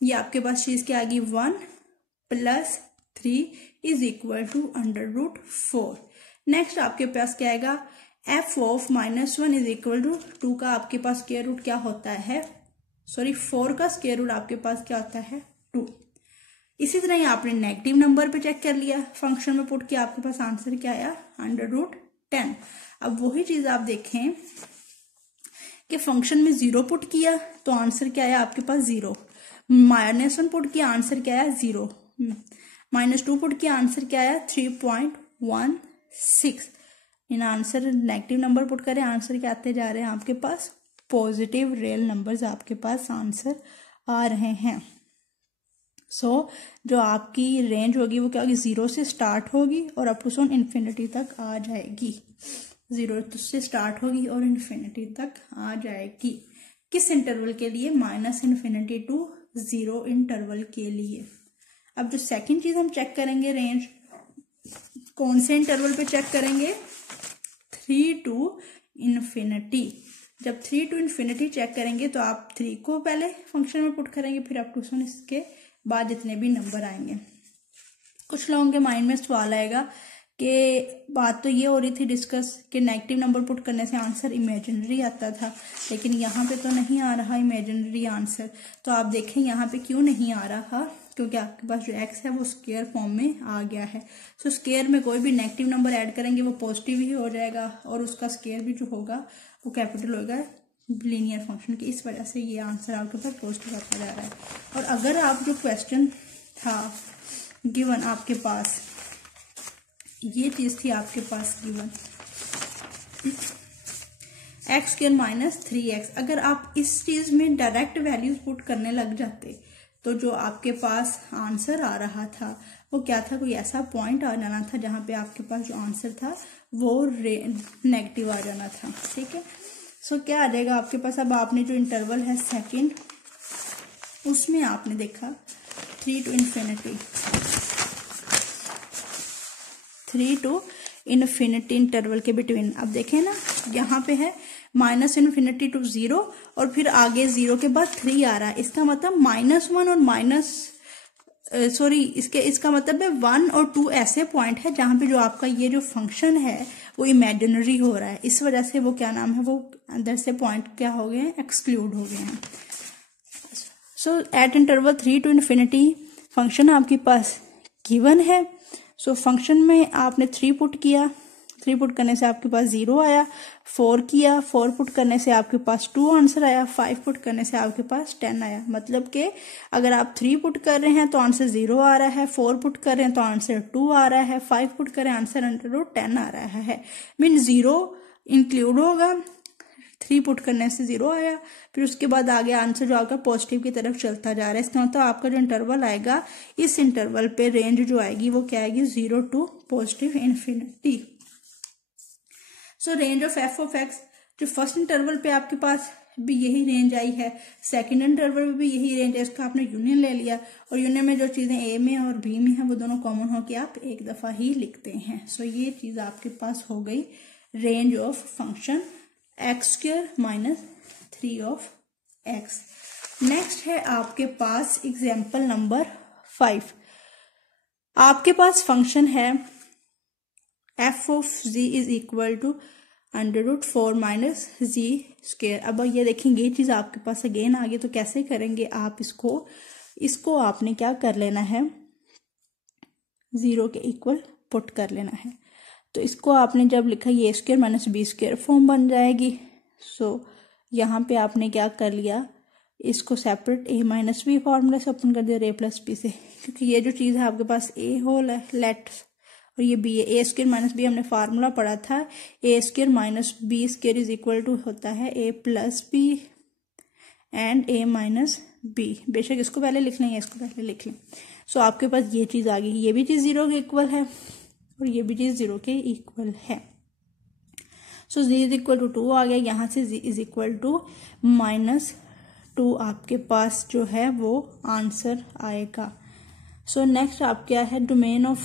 ये आपके पास चीज क्या आ गई 1 plus 3 is equal to under root 4। Next आपके पास क्या आएगा f of -1 is equal to 2 का आपके पास स्क्वायर रूट क्या होता है, सॉरी 4 का स्क्वायर रूट आपके पास क्या होता है 2। इसी तरह ही आपने नेगेटिव नंबर पे चेक कर लिया, फंक्शन में पुट किया, आपके पास आंसर क्या आया √10। अब वही चीज आप देखें कि फंक्शन में 0 पुट किया तो आंसर क्या आया आपके पास 0, -1 पुट किया आंसर क्या आया 0, -2 पुट किया आंसर क्या आया 3.16। In answer negative number put करें, आंसर क्या आते जा रहे हैं आपके पास पॉजिटिव रियल नंबर्स आपके पास आंसर आ रहे हैं। सो जो आपकी रेंज होगी वो क्या होगी, 0 से स्टार्ट होगी और अप टू इन्फिनिटी तक आ जाएगी। 0 से स्टार्ट होगी और इन्फिनिटी तक आ जाएगी। किस इंटरवल के लिए, -∞ टू 0 इंटरवल के लिए। अब जो सेकंड चीज हम चेक करेंगे, रेंज कौन से इंटरवल पे चेक करेंगे, 3 टू इन्फिनिटी। जब 3 टू इन्फिनिटी चेक करेंगे तो आप 3 को पहले फंक्शन में पुट करेंगे, फिर अप टू इसके बाद जितने भी नंबर आएंगे। कुछ लोगों के माइंड में सवाल आएगा कि बात तो ये हो रही थी डिस्कस कि नेगेटिव नंबर पुट करने से आंसर इमेजिनरी आता था, लेकिन यहाँ पे तो नहीं आ रहा इमेजिनरी आंसर। तो आप देखें यहाँ पे क्यों नहीं आ रहा, क्योंकि आपके पास जो x है वो स्क्वायर फॉर्म में आ गया है। सो स्क्वायर में कोई भी नेगेटिव नंबर ऐड करेंगे वो पॉजिटिव ही हो जाएगा और उसका स्क्वायर भी जो होगा वो कैपिटल होगा लीनियर फंक्शन की। इस वजह से ये आंसर आपके पास पॉजिटिव आता जा रहा है। और अगर आप जो क्वेश्चन था गिवन आपके पास, ये चीज थी आपके पास गिवन x² - 3x, अगर आप इस चीज में डायरेक्ट वैल्यूज पुट करने लग जाते तो जो आपके पास आंसर आ रहा था वो क्या था, कोई ऐसा पॉइंट आ जाना था जहां पे आपके पास जो आंसर था वो नेगेटिव आ जाना था। ठीक है, सो क्या आ जाएगा आपके पास, अब आपने जो इंटरवल है सेकंड उसमें आपने देखा 3 टू इन्फिनिटी इंटरवल के बिटवीन। अब देखें ना, यहाँ पे है -∞ टू 0 और फिर आगे 0 के बाद 3 आ रहा है। इसका मतलब -1 और इसका मतलब है 1 और 2 ऐसे पॉइंट है जहां पे जो आपका ये जो फंक्शन है वो इमेजिनरी हो रहा है। इस वजह से वो क्या नाम है, वो अंदर से पॉइंट क्या हो गए हैं, एक्सक्लूड हो गए हैं। So at interval 3 to infinity function आपके पास गिवन है। सो फंक्शन में आपने 3 पुट किया, 3 पुट करने से आपके पास 0 आया, 4 किया, 4 पुट करने से आपके पास 2 आंसर आया, 5 पुट करने से आपके पास 10 आया। मतलब कि अगर आप 3 पुट कर रहे हैं तो आंसर 0 आ रहा है, 4 पुट कर रहे हैं तो आंसर 2 आ रहा है, 5 पुट कर रहे हैं आंसर √10 आ रहा है। मीन 0 इंक्लूड होगा, 3 पुट करने से 0 आया, फिर उसके बाद आगे आंसर जो आपका पॉजिटिव की तरफ चलता जा रहा है। इसका मतलब आपका जो इंटरवल आएगा, इस इंटरवल पे रेंज जो आएगी वो क्या आएगी, 0 to positive infinity. So range of f of x, जो फर्स्ट इंटरवल पे आपके पास भी यही रेंज आई है, सेकंड इंटरवल में भी यही रेंज है, इसका आपने यूनियन ले लिया और यूनियन में जो चीजें a में और b में है वो दोनों कॉमन होकर आप एक दफा ही लिखते हैं। सो ये चीज आपके पास हो गई range of function x² - 3 of x। Next है आपके पास एग्जाम्पल नंबर 5। आपके पास फंक्शन है f of z is equal to √4 - z²। अब ये देखेंगे ये चीज आपके पास अगेन आ गई, तो कैसे करेंगे आप इसको आपने क्या कर लेना है, 0 के इक्वल पुट कर लेना है। तो इसको आपने जब लिखा a² - b² फॉर्म बन जाएगी। सो यहाँ पे आपने क्या कर लिया, इसको सेपरेट a - b फॉर्मूला से ओपन कर दिया a + b से, क्योंकि ये जो चीज है आपके पास a होल है लेट और ये b है। a² - b हमने फार्मूला पढ़ा था, a² - b² is equal to होता है a + b and a - b। बेशक इसको पहले लिख लें या इसको पहले लिख लें। सो आपके पास ये चीज आ गई, ये भी चीज 0 के इक्वल है और ये भी चीज 0 के इक्वल है। सो z इज इक्वल टू 2 आ गया, यहाँ से z इज इक्वल टू -2 आपके पास जो है वो आंसर आएगा। सो नेक्स्ट आप क्या है, डोमेन ऑफ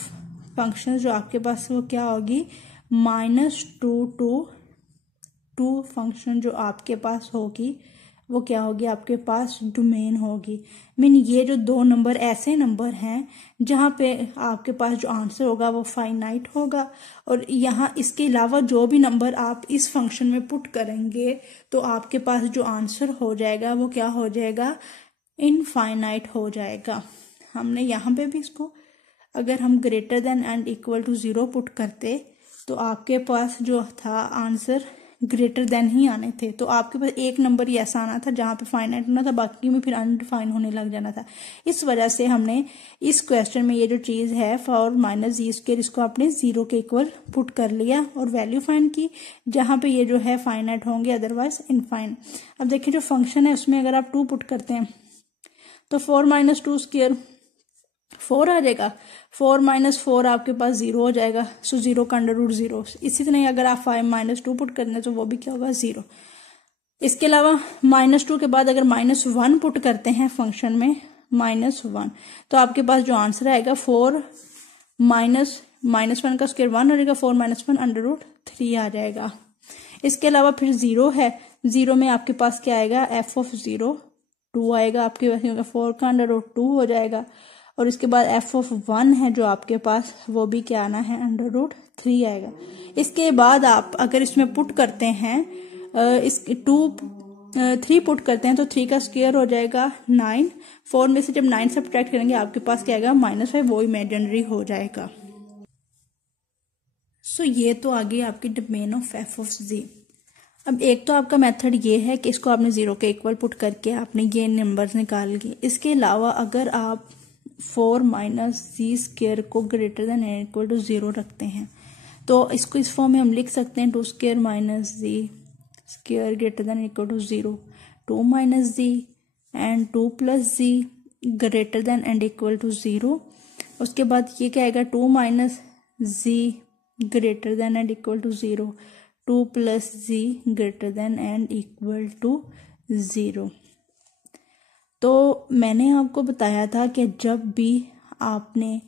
फंक्शन जो आपके पास वो क्या होगी, -2 टू 2 फंक्शन जो आपके पास होगी वो क्या होगी, आपके पास डोमेन होगी। मीन ये जो दो नंबर ऐसे नंबर हैं जहाँ पे आपके पास जो आंसर होगा वो फाइनाइट होगा, और यहाँ इसके अलावा जो भी नंबर आप इस फंक्शन में पुट करेंगे तो आपके पास जो आंसर हो जाएगा वो क्या हो जाएगा, इनफाइनाइट हो जाएगा। हमने यहाँ पे भी इसको अगर हम greater than and equal to 0 put करते तो आपके पास जो था आंसर ग्रेटर देन ही आने थे, तो आपके पास एक नंबर ही ऐसा आना था जहां पे फाइनाइट होना था, बाकी में फिर अनडिफाइन होने लग जाना था। इस वजह से हमने इस क्वेश्चन में ये जो चीज है फॉर माइनस जी स्क्वायर, इसको आपने 0 के इक्वल पुट कर लिया और वैल्यू फाइंड की जहां पे ये जो है फाइनाइट होंगे, अदरवाइज इनफाइन। अब देखिए जो फंक्शन है उसमें अगर आप 2 पुट करते हैं तो 4 माइनस 2 स्क्वायर 4 आ जाएगा, 4 माइनस 4 आपके पास 0 हो जाएगा, सो 0 का अंडर रूट 0। इसी तरह अगर आप 5 माइनस 2 पुट करते हैं तो वो भी क्या होगा, 0। इसके अलावा माइनस 2 के बाद अगर माइनस 1 पुट करते हैं फंक्शन में -1, तो आपके पास जो आंसर आएगा 4 माइनस 1 का स्क्वायर 1 हो जाएगा, 4 माइनस 1 अंडर रूट 3 आ जाएगा। इसके अलावा फिर 0 है, 0 में आपके पास क्या आएगा, f ऑफ 0 2 आएगा आपके पास, 4 का अंडर रूट 2 हो जाएगा। और इसके बाद f ऑफ 1 है जो आपके पास, वो भी क्या आना है, अंडर रूट 3 आएगा। इसके बाद आप अगर इसमें पुट करते हैं इस 3 पुट करते हैं तो 3 का स्क्वायर हो जाएगा 9, 4 में से जब 9 सब्ट्रैक्ट करेंगे आपके पास क्या आएगा, -5, वो इमेजिनरी हो जाएगा। सो ये तो आ गई आपकी domain of f of z। अब एक तो आपका मेथड ये है कि इसको आपने 0 के इक्वल पुट करके आपने ये नंबर्स निकाल लिए। इसके अलावा अगर आप 4 माइनस जी स्क्वायर को greater than and equal to 0 रखते हैं तो इसको इस फॉर्म में हम लिख सकते हैं 2 square minus z square greater than equal to 0, 2 minus z and 2 plus z greater than and equal to 0। उसके बाद ये क्या आएगा, 2 minus z greater than and equal to 0, 2 plus z greater than and equal to 0। तो मैंने आपको बताया था कि जब भी आपने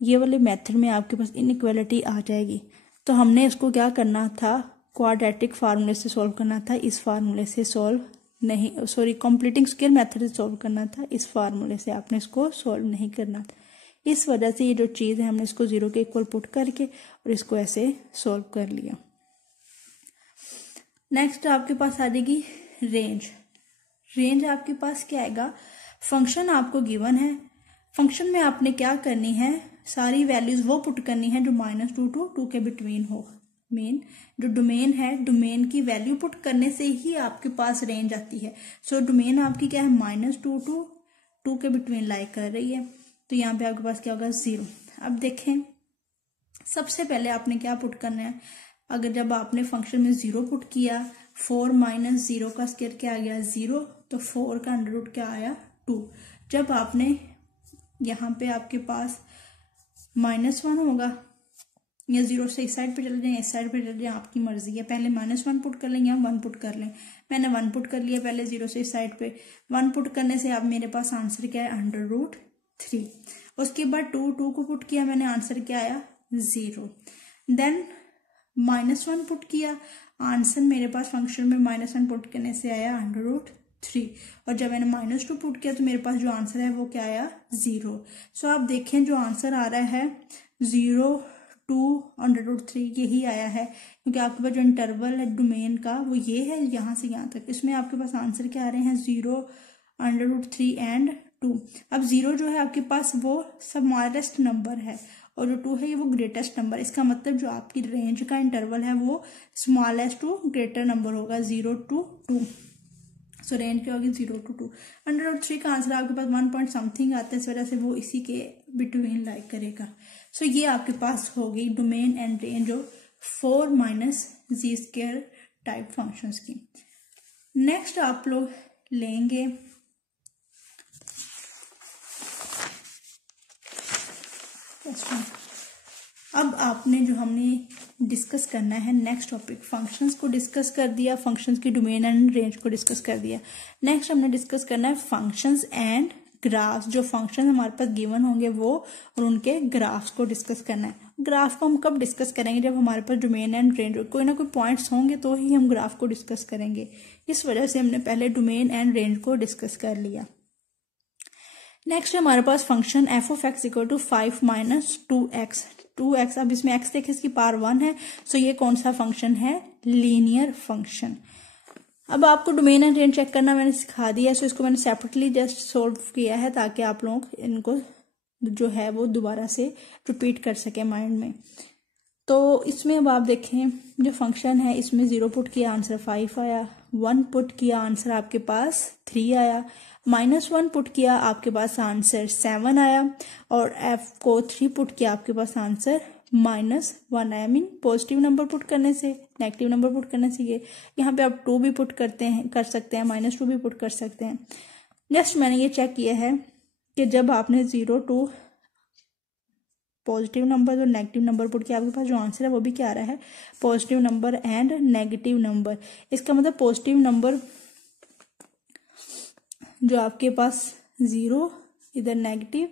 ये वाले मेथड में आपके पास इनइक्वालिटी आ जाएगी तो हमने इसको क्या करना था, क्वाड्रेटिक फार्मूले से सॉल्व करना था, इस फार्मूले से सॉल्व नहीं, सॉरी कंप्लीटिंग स्क्वायर मेथड से सॉल्व करना था, इस फार्मूले से आपने इसको सॉल्व नहीं करना था। इस वजह से ये जो चीज़ है हमने इसको 0 के इक्वल पुट करके और इसको ऐसे सॉल्व कर लिया। नेक्स्ट आपके पास आ जाएगी रेंज। रेंज आपके पास क्या आएगा, फंक्शन आपको गिवन है, फंक्शन में आपने क्या करनी है, सारी वैल्यूज वो पुट करनी है जो -2 to 2 के बिटवीन हो। मेन जो डोमेन है, डोमेन की वैल्यू पुट करने से ही आपके पास रेंज आती है। सो डोमेन आपकी क्या है, -2 to 2 के बिटवीन लाई कर रही है, तो यहाँ पे आपके पास क्या होगा, 0। अब देखें सबसे पहले आपने क्या पुट करना है, अगर जब आपने फंक्शन में 0 पुट किया, 4 माइनस 0 का स्क्वायर क्या आ गया, 0, तो 4 का अंडर रूट क्या आया, 2। जब आपने यहाँ पे आपके पास -1 होगा, या 0 से इस साइड पे चले जाए, इस साइड पे चले जाए, आपकी मर्जी है। पहले -1 पुट कर लें या 1 पुट कर लें। मैंने 1 पुट कर लिया पहले 0 से इस साइड पे। 1 पुट करने से अब मेरे पास आंसर क्या है, अंडर रूट 3। उसके बाद 2 को पुट किया मैंने, आंसर क्या आया, 0। देन -1 पुट किया, आंसर मेरे पास फंक्शन में -1 पुट करने से आया अंडर रूट 3। और जब मैंने -2 पुट किया तो मेरे पास जो आंसर है वो क्या आया, 0। सो आप देखें जो आंसर आ रहा है 0 2 अंडर रूट 3 यही आया है, क्योंकि आपके पास जो इंटरवल है डोमेन का वो ये है यहाँ से यहाँ तक। इसमें आपके पास आंसर क्या आ रहे हैं, 0 अंडर रूट 3 एंड 2। अब 0 जो है आपके पास वो स्मॉलेस्ट नंबर है और जो 2 है वो ग्रेटेस्ट नंबर। इसका मतलब जो आपकी रेंज का इंटरवल है वो स्मॉलेस्ट टू ग्रेटर नंबर होगा, 0 to 2। सो रेंज क्या होगी, 0 to 2। अंडर रूट 3 का आंसर आपके पास 1 पॉइंट समथिंग आता है, इस वजह से वो इसी के बिटवीन लाइक करेगा। सो ये आपके पास होगी domain and range of 4 minus z square type functions की। नेक्स्ट आप लोग लेंगे अब आपने जो हमने डिस्कस करना है नेक्स्ट टॉपिक, फंक्शंस को डिस्कस कर दिया, फंक्शंस की डोमेन एंड रेंज को डिस्कस कर दिया। नेक्स्ट हमने डिस्कस करना है फंक्शंस एंड ग्राफ्स, जो फंक्शन हमारे पास गिवन होंगे वो, और उनके ग्राफ्स को डिस्कस करना है। ग्राफ को हम कब डिस्कस करेंगे, जब हमारे पास डोमेन एंड रेंज कोई ना कोई पॉइंट्स होंगे तो ही हम ग्राफ को डिस्कस करेंगे। इस वजह से हमने पहले डोमेन एंड रेंज को डिस्कस कर लिया। नेक्स्ट है हमारे पास function F of X equal to 5 minus 2x। अब इसमें x देखें, इसकी पावर 1 है, सो ये कौन सा फंक्शन है, लीनियर फंक्शन। अब आपको डोमेन एंड रेंज चेक करना मैंने सिखा दिया है, सो इसको मैंने सेपरेटली जस्ट सोल्व किया है ताकि आप लोग इनको जो है वो दोबारा से रिपीट कर सके माइंड में। तो इसमें अब आप देखें, जो फंक्शन है इसमें 0 पुट किया आंसर 5 आया, 1 पुट किया आंसर आपके पास 3 आया, -1 पुट किया आपके पास आंसर 7 आया, और f को 3 पुट किया आपके पास आंसर -1 आया। मीन पॉजिटिव नंबर पुट करने से, नेगेटिव नंबर पुट करने से ये यहाँ पे आप 2 भी पुट कर सकते हैं, -2 भी पुट कर सकते हैं। जस्ट मैंने ये चेक किया है कि जब आपने 0 टू पॉजिटिव नंबर और नेगेटिव नंबर पुट किया, आपके पास जो आंसर है वो भी क्या आ रहा है, positive number and negative number. इसका मतलब पॉजिटिव नंबर जो आपके पास 0, इधर नेगेटिव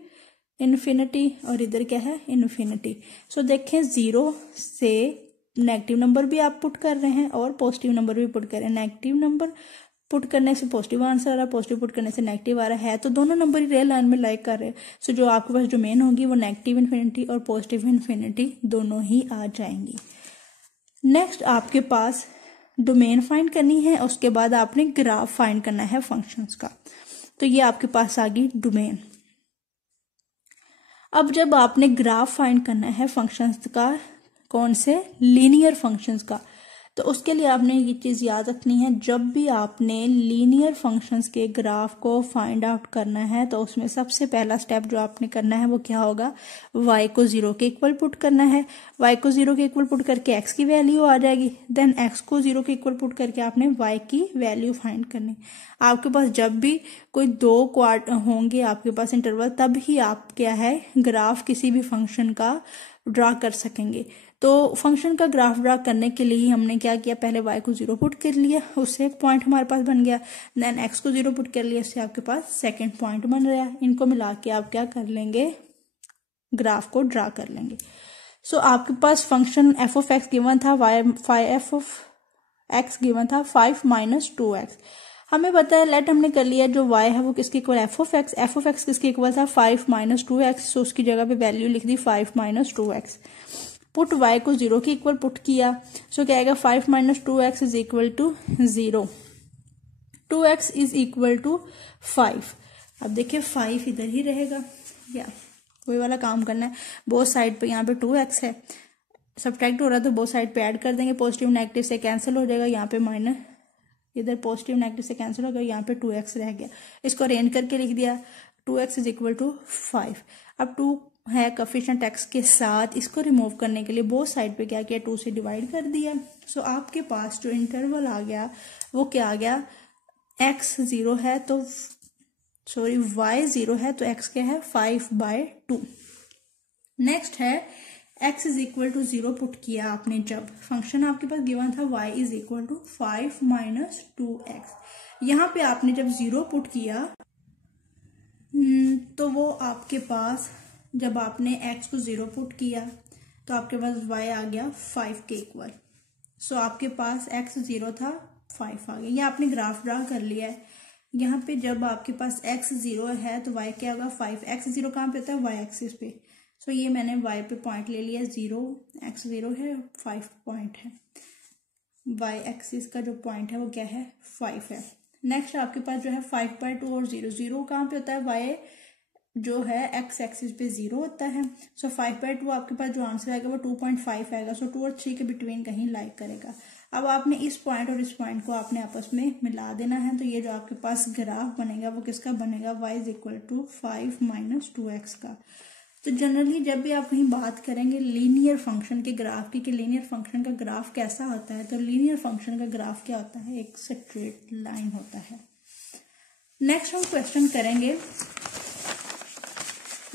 इन्फिनिटी, और इधर क्या है इन्फिनिटी। सो देखें 0 से नेगेटिव नंबर भी आप पुट कर रहे हैं और पॉजिटिव नंबर भी पुट कर रहे हैं। नेगेटिव नंबर पुट करने से पॉजिटिव आंसर आ रहा है, पॉजिटिव पुट करने से नेगेटिव आ रहा है, तो दोनों नंबर ही रियल लाइन में लाइक कर रहे हैं। सो जो आपके पास डोमेन होगी वो नेगेटिव इन्फिनिटी और पॉजिटिव इन्फिनिटी दोनों ही आ जाएंगी। नेक्स्ट आपके पास डोमेन फाइंड करनी है, उसके बाद आपने ग्राफ फाइंड करना है फंक्शंस का। तो ये आपके पास आ गई डोमेन। अब जब आपने ग्राफ फाइंड करना है फंक्शंस का, कौन से, लीनियर फंक्शंस का, तो उसके लिए आपने ये चीज याद रखनी है, जब भी आपने लीनियर फंक्शंस के ग्राफ को फाइंड आउट करना है तो उसमें सबसे पहला स्टेप जो आपने करना है वो क्या होगा, y को 0 के इक्वल पुट करना है। y को 0 के इक्वल पुट करके x की वैल्यू आ जाएगी, देन x को 0 के इक्वल पुट करके आपने y की वैल्यू फाइंड करनी। आपके पास जब भी कोई 2 क्वार्ट होंगे आपके पास इंटरवल, तब ही आप क्या है ग्राफ किसी भी फंक्शन का ड्रा कर सकेंगे। तो फंक्शन का ग्राफ ड्रा करने के लिए हमने क्या किया, पहले y को 0 पुट कर लिया, उससे एक पॉइंट हमारे पास बन गया, देन x को 0 पुट कर लिया, उससे आपके पास सेकंड पॉइंट बन रहा है। इनको मिला के आप क्या कर लेंगे, ग्राफ को ड्रा कर लेंगे। सो आपके पास function f of x given था, f ऑफ x गिवन था 5 माइनस 2x। हमें पता है, लेट हमने कर लिया, जो y है वो किसके इक्वल, f ऑफ x किसके इक्वल था 5 माइनस 2x। सो उसकी जगह पे वैल्यू लिख दी 5 माइनस 2x। पुट y को 0 के इक्वल पुट किया, सो क्या आएगा 5 minus 2x is equal to 0, 2x is equal to 5। अब देखिए 5 इधर ही रहेगा, या वही वाला काम करना है, बोथ साइड पे यहाँ पे 2x है, सब्ट्रैक्ट हो रहा है तो बोथ साइड पे ऐड कर देंगे, पॉजिटिव नेगेटिव से कैंसिल हो जाएगा, यहाँ पे माइनस, इधर पॉजिटिव नेगेटिव से कैंसिल हो गया, यहाँ पे 2x रह गया, इसको अरेंज करके लिख दिया 2x इज इक्वल टू 5। अब 2 है कोएफिशिएंट x के साथ, इसको रिमूव करने के लिए बोथ साइड पे क्या किया, 2 से डिवाइड कर दिया। सो आपके पास जो इंटरवल आ गया वो क्या आ गया, x 0 है तो सॉरी y 0 है तो x क्या है 5/2। नेक्स्ट है x is equal to 0 put किया आपने, जब फंक्शन आपके पास गिवन था y is equal to 5 minus 2x। यहाँ पे आपने जब 0 पुट किया तो वो आपके पास, जब आपने x को 0 पुट किया तो आपके पास y आ गया 5 के इक्वल। सो आपके पास x 0 था, 5 आ गया। ये आपने ग्राफ ड्रा कर लिया है। यहाँ पे जब आपके पास x 0 है तो y क्या होगा 5। x 0 कहाँ पे होता है, y एक्सिस पे। सो ये मैंने y पे पॉइंट ले लिया, 0 x 0 है, 5 पॉइंट है, y एक्सिस का जो पॉइंट है वो क्या है 5 है। नेक्स्ट आपके पास जो है 5/2 और 0 कहाँ पे होता है, y जो है x एक्सिस पे 0 होता है। सो 5/2 आपके पास जो आंसर आएगा वो 2.5 आएगा। सो 2 और 3 के बिटवीन कहीं लाइक करेगा। अब आपने इस पॉइंट और इस पॉइंट को आपने आपस में मिला देना है, तो ये जो आपके पास ग्राफ बनेगा वो किसका बनेगा, y is equal to 5 minus 2x का। तो जनरली जब भी आप कहीं बात करेंगे लीनियर फंक्शन के ग्राफ की, कि लीनियर फंक्शन का ग्राफ कैसा होता है, तो लीनियर फंक्शन का ग्राफ क्या होता है, एक स्ट्रेट लाइन होता है। नेक्स्ट हम क्वेश्चन करेंगे,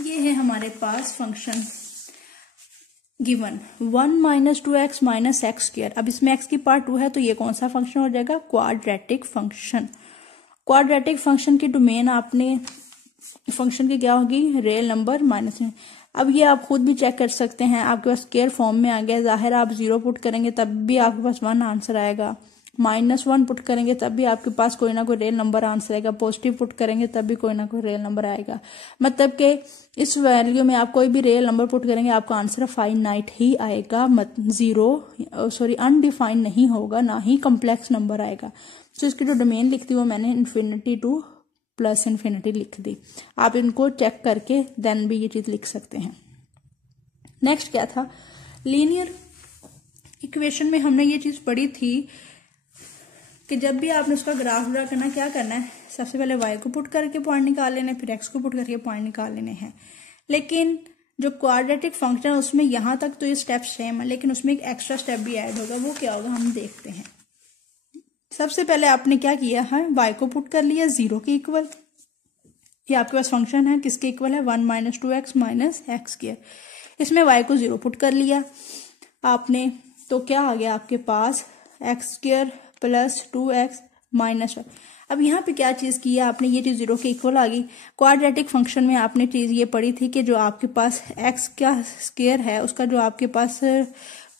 ये है हमारे पास function given 1 minus 2x minus X square. अब इसमें x की पार्ट 2 है तो ये कौन सा फंक्शन हो जाएगा, क्वाड्रेटिक फंक्शन। क्वाड्रेटिक फंक्शन की डोमेन आपने फंक्शन की क्या होगी, रियल नंबर माइनस में। अब ये आप खुद भी चेक कर सकते हैं, आपके पास स्क्वायर फॉर्म में आ गया, जाहिर आप 0 पुट करेंगे तब भी आपके पास 1 आंसर आएगा, -1 पुट करेंगे तब भी आपके पास कोई ना कोई रियल नंबर आंसर आएगा, पॉजिटिव पुट करेंगे तब भी कोई ना कोई रियल नंबर आएगा। मतलब कि इस वैल्यू में आप कोई भी रियल नंबर पुट करेंगे आपका आंसर फाइनाइट ही आएगा, अनडिफाइंड नहीं होगा, ना ही कॉम्प्लेक्स नंबर आएगा। तो इसकी जो डोमेन लिखती वो मैंने इन्फिनिटी टू प्लस इन्फिनिटी लिख दी। आप इनको चेक करके देन भी ये चीज लिख सकते हैं। नेक्स्ट क्या था, लीनियर इक्वेशन में हमने ये चीज पढ़ी थी कि जब भी आपने उसका ग्राफ ड्रा करना, क्या करना है, सबसे पहले y को पुट करके पॉइंट निकाल लेना है, फिर x को पुट करके पॉइंट निकाल लेने हैं। लेकिन जो क्वाड्रेटिक फंक्शन है उसमें यहां तक तो ये स्टेप सेम है, लेकिन उसमें एक एक्स्ट्रा स्टेप भी ऐड होगा। वो क्या होगा हम देखते हैं। सबसे पहले आपने क्या किया है, y को पुट कर लिया 0 के इक्वल। ये आपके पास फंक्शन है किसके इक्वल है, 1 - 2x - x²। इसमें y को 0 पुट कर लिया आपने, तो क्या आ गया आपके पास x² + 2x - 1। अब यहाँ पे क्या चीज की है आपने, ये चीज 0 के इक्वल आ गई। क्वाड्रेटिक फंक्शन में आपने चीज ये पढ़ी थी कि जो आपके पास x का स्क्वायर है उसका जो आपके पास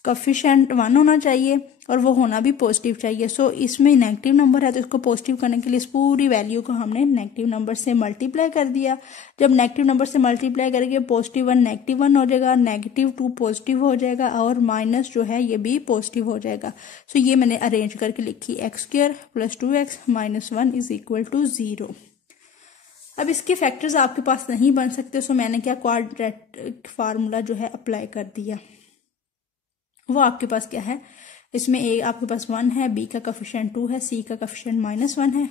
कोफिशिएंट 1 होना चाहिए और वो होना भी पॉजिटिव चाहिए। सो इसमें नेगेटिव नंबर है तो इसको पॉजिटिव करने के लिए इस पूरी वैल्यू को हमने नेगेटिव नंबर से मल्टीप्लाई कर दिया। जब नेगेटिव नंबर से मल्टीप्लाई करेंगे +1 -1 हो जाएगा, -2 पॉजिटिव हो जाएगा और माइनस जो है ये भी पॉजिटिव हो जाएगा। सो ये मैंने अरेंज करके लिखी, x² + 2x - 1 = 0। अब इसके फैक्टर्स आपके पास नहीं बन सकते, सो मैंने क्या क्वाड्रेटिक फार्मूला जो है अप्लाई कर दिया। वो आपके पास क्या है, इसमें a आपके पास 1 है, b का कोफिशिएंट 2 है, c का कोफिशिएंट -1 है।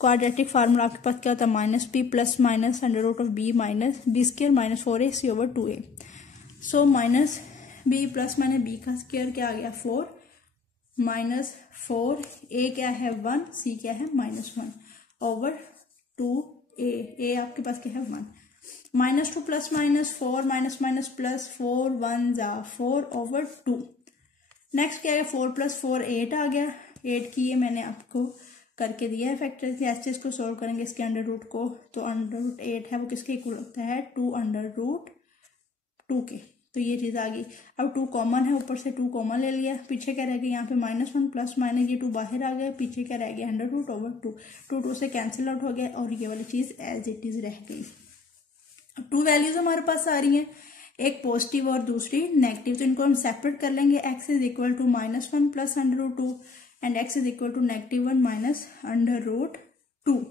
क्वाड्रेटिक फार्मूला आपके पास क्या होता है, -b + -√b - b² - 4ac/2a। सो -b + -b का स्क्वायर क्या आ गया 4 -4, a क्या है 1, c क्या है -1/2a। a आपके पास क्या है 1, -2 + -4 -+ +4 1 जा 4/2। नेक्स्ट क्या है, 4 + 4 8 आ गया। 8 की ये मैंने आपको करके दिया है फैक्टर। ऐसे इसको सोल्व करेंगे इसके अंडर रूट को, तो √8 है वो किसके इक्वल होता है 2√2 के। तो ये चीज आ गई। अब 2 कॉमन है, ऊपर से 2 कॉमन ले लिया, पीछे क्या रह गया यहाँ पे -1 + ये 2 बाहर आ गया, पीछे क्या रह गया √2/2। 2 से कैंसिल आउट हो गया और ये वाली चीज एज इट इज रह गई। अब 2 वैल्यूज हमारे पास आ रही हैं, एक पॉजिटिव और दूसरी नेगेटिव, तो इनको हम सेपरेट कर लेंगे। x = -1 + √2 and x = -1 - √2।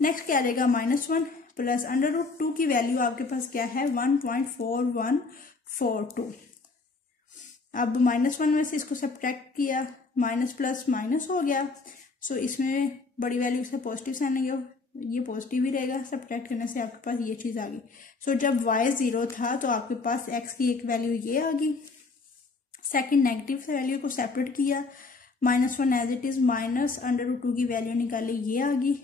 नेक्स्ट क्या आ जाएगा, -1 + √2 की वैल्यू आपके पास क्या है 1.4142। अब -1 में से इसको सब्ट्रैक्ट किया, माइनस प्लस माइनस हो गया। सो इसमें बड़ी वैल्यू से पॉजिटिव साइन लगे, ये पॉजिटिव ही रहेगा, सब्ट्रैक्ट करने से आपके पास ये चीज आ गई। सो जब y 0 था तो आपके पास x की एक वैल्यू ये आ गई। सेकंड नेगेटिव से वैल्यू को सेपरेट किया, -1 एज इट इज, -√2 की वैल्यू निकाली, ये आ गई,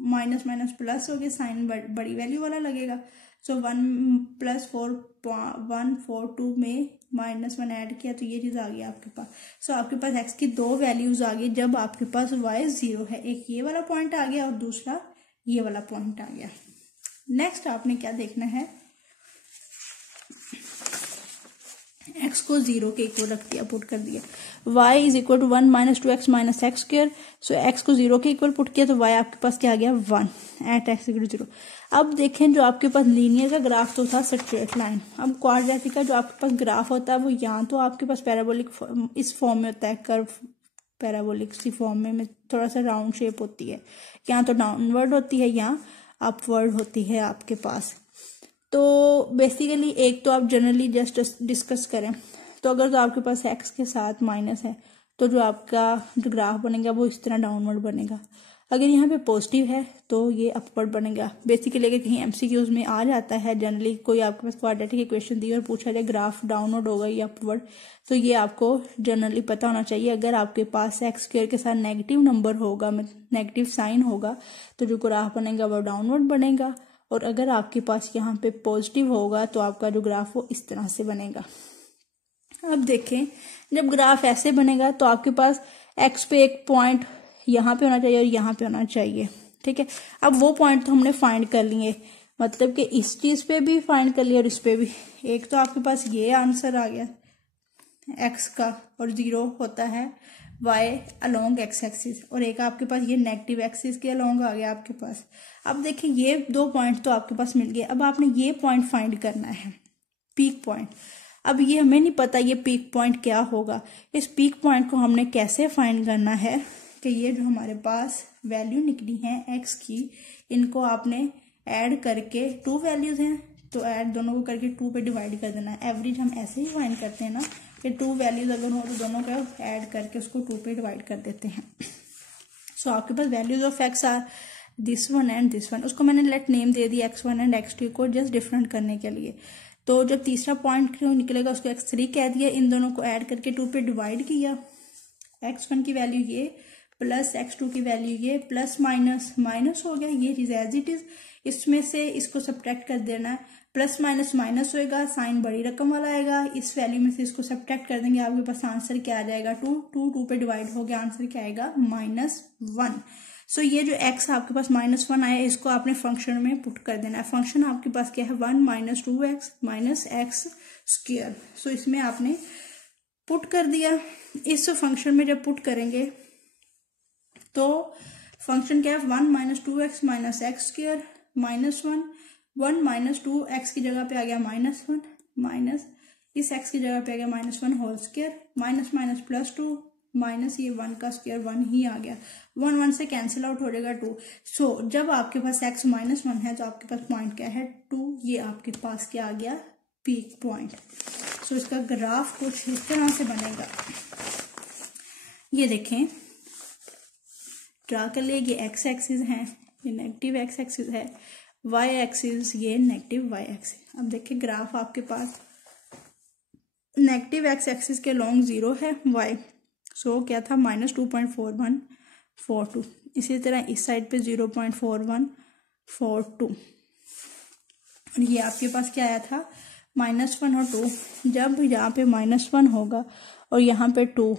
माइनस माइनस प्लस हो गया, साइन बड़ी वैल्यू वाला लगेगा। सो 1 + 142 में -1 ऐड किया तो ये चीज आ गई आपके पास। सो आपके पास x की 2 वैल्यूज आ गई जब आपके पास y 0 है। एक ये वाला पॉइंट आ गया और दूसरा ये वाला पॉइंट आ गया। नेक्स्ट आपने क्या देखना है, x को 0 के इक्वल रख दिया, पुट कर दिया। y = 1 - 2x - x²। सो x को 0 के इक्वल पुट किया तो y आपके पास क्या आ गया 1 @ x = 0। अब देखें जो आपके पास लीनियर का ग्राफ तो था स्ट्रेट लाइन, अब क्वाड्रेटिक का जो आपके पास ग्राफ होता है वो यहाँ तो आपके पास पैराबोलिक इस फॉर्म में होता है, कर्व पैराबोलिक सी फॉर्म में थोड़ा सा राउंड शेप होती है, यहाँ तो डाउनवर्ड होती है, यहाँ अपवर्ड होती है आपके पास। तो बेसिकली एक तो आप जनरली जस्ट डिस्कस करें तो अगर तो आपके पास x के साथ माइनस है तो जो आपका जो ग्राफ बनेगा वो इस तरह डाउनवर्ड बनेगा। अगर यहाँ पे पॉजिटिव है तो ये अपवर्ड बनेगा। बेसिकली अगर कहीं MCQs में आ जाता है, जनरली कोई आपके पास क्वाड्रेटिक इक्वेशन दी और पूछा जाए ग्राफ डाउनवर्ड होगा या अपवर्ड, तो ये आपको जनरली पता होना चाहिए। अगर आपके पास x² के साथ नेगेटिव नंबर होगा, नेगेटिव साइन होगा, तो जो ग्राफ बनेगा वो डाउनवर्ड बनेगा, और अगर आपके पास यहाँ पे पॉजिटिव होगा तो आपका जो ग्राफ वो इस तरह से बनेगा। अब देखें जब ग्राफ ऐसे बनेगा तो आपके पास x पे एक पॉइंट यहाँ पे होना चाहिए और यहाँ पे होना चाहिए। ठीक है, अब वो पॉइंट तो हमने फाइंड कर लिए, मतलब कि इस चीज पे भी फाइंड कर लिया और इस पे भी। एक तो आपके पास ये आंसर आ गया x का, और 0 होता है y अलोंग x एक्सिस, और एक आपके पास ये नेगेटिव एक्सिस के अलोंग आ गया आपके पास। अब देखिए ये 2 पॉइंट तो आपके पास मिल गए। अब आपने ये पॉइंट फाइंड करना है, पीक पॉइंट। अब ये हमें नहीं पता ये पीक पॉइंट क्या होगा। इस पीक पॉइंट को हमने कैसे फाइंड करना है कि ये जो हमारे पास वैल्यू निकली है x की, इनको आपने ऐड करके 2 वैल्यूज हैं तो ऐड दोनों को करके 2 पे डिवाइड कर देना है। एवरेज हम ऐसे ही फाइंड करते हैं ना कि 2 वैल्यूज अगर हो तो दोनों को ऐड करके उसको 2 पे डिवाइड कर देते हैं। सो आपके पास values of x are this one and this one. उसको मैंने लेट नेम दे दिया x1 एंड x2 को, जस्ट डिफरेंट करने के लिए। तो जब तीसरा पॉइंट निकलेगा उसको x3 कह दिया, इन दोनों को ऐड करके 2 पे डिवाइड किया। x1 की वैल्यू ये प्लस x2 की वैल्यू ये, प्लस माइनस माइनस हो गया, ये इज एज इट इज। इसमें से इसको सब्ट्रैक्ट कर देना है, प्लस माइनस माइनस होएगा, साइन बड़ी रकम वाला आएगा, इस वैल्यू में से इसको सब्ट्रैक्ट कर देंगे, आपके पास आंसर क्या आ जाएगा 2 पे डिवाइड हो गया, आंसर क्या आएगा -1। सो ये जो x आपके पास -1 आया, इसको आपने फंक्शन में पुट कर देना है। फंक्शन आपके पास क्या है 1 - 2x माइनस एक्स स्क्वायर। सो इसमें आपने पुट कर दिया। इस फंक्शन में जब पुट करेंगे तो फंक्शन क्या है 1 - 2x minus X square -1, 1 - 2x की जगह पे आ गया -1, माइनस इस x की जगह पे आ गया -1 whole square, minus minus plus 2, minus ये 1 का स्क्वायर 1 ही आ गया, 1 से कैंसिल आउट हो जाएगा 2। सो जब आपके पास x -1 है तो आपके पास पॉइंट क्या है 2, ये आपके पास क्या आ गया पीक पॉइंट। सो इसका ग्राफ कुछ इस तरह से बनेगा, ये देखें ड्रा कर लिए। ये x एक्सिस है, ये नेगेटिव x एक्सिस है, y एक्सिस ये नेगेटिव y एक्सिस। अब देखिए ग्राफ आपके पास नेगेटिव x एक्सिस के लॉन्ग 0 है y, सो क्या था -2.4142। इसी तरह इस साइड पे 0.4142, और ये आपके पास क्या आया था -1 और 2। जब यहाँ पे -1 होगा और यहाँ पे 2,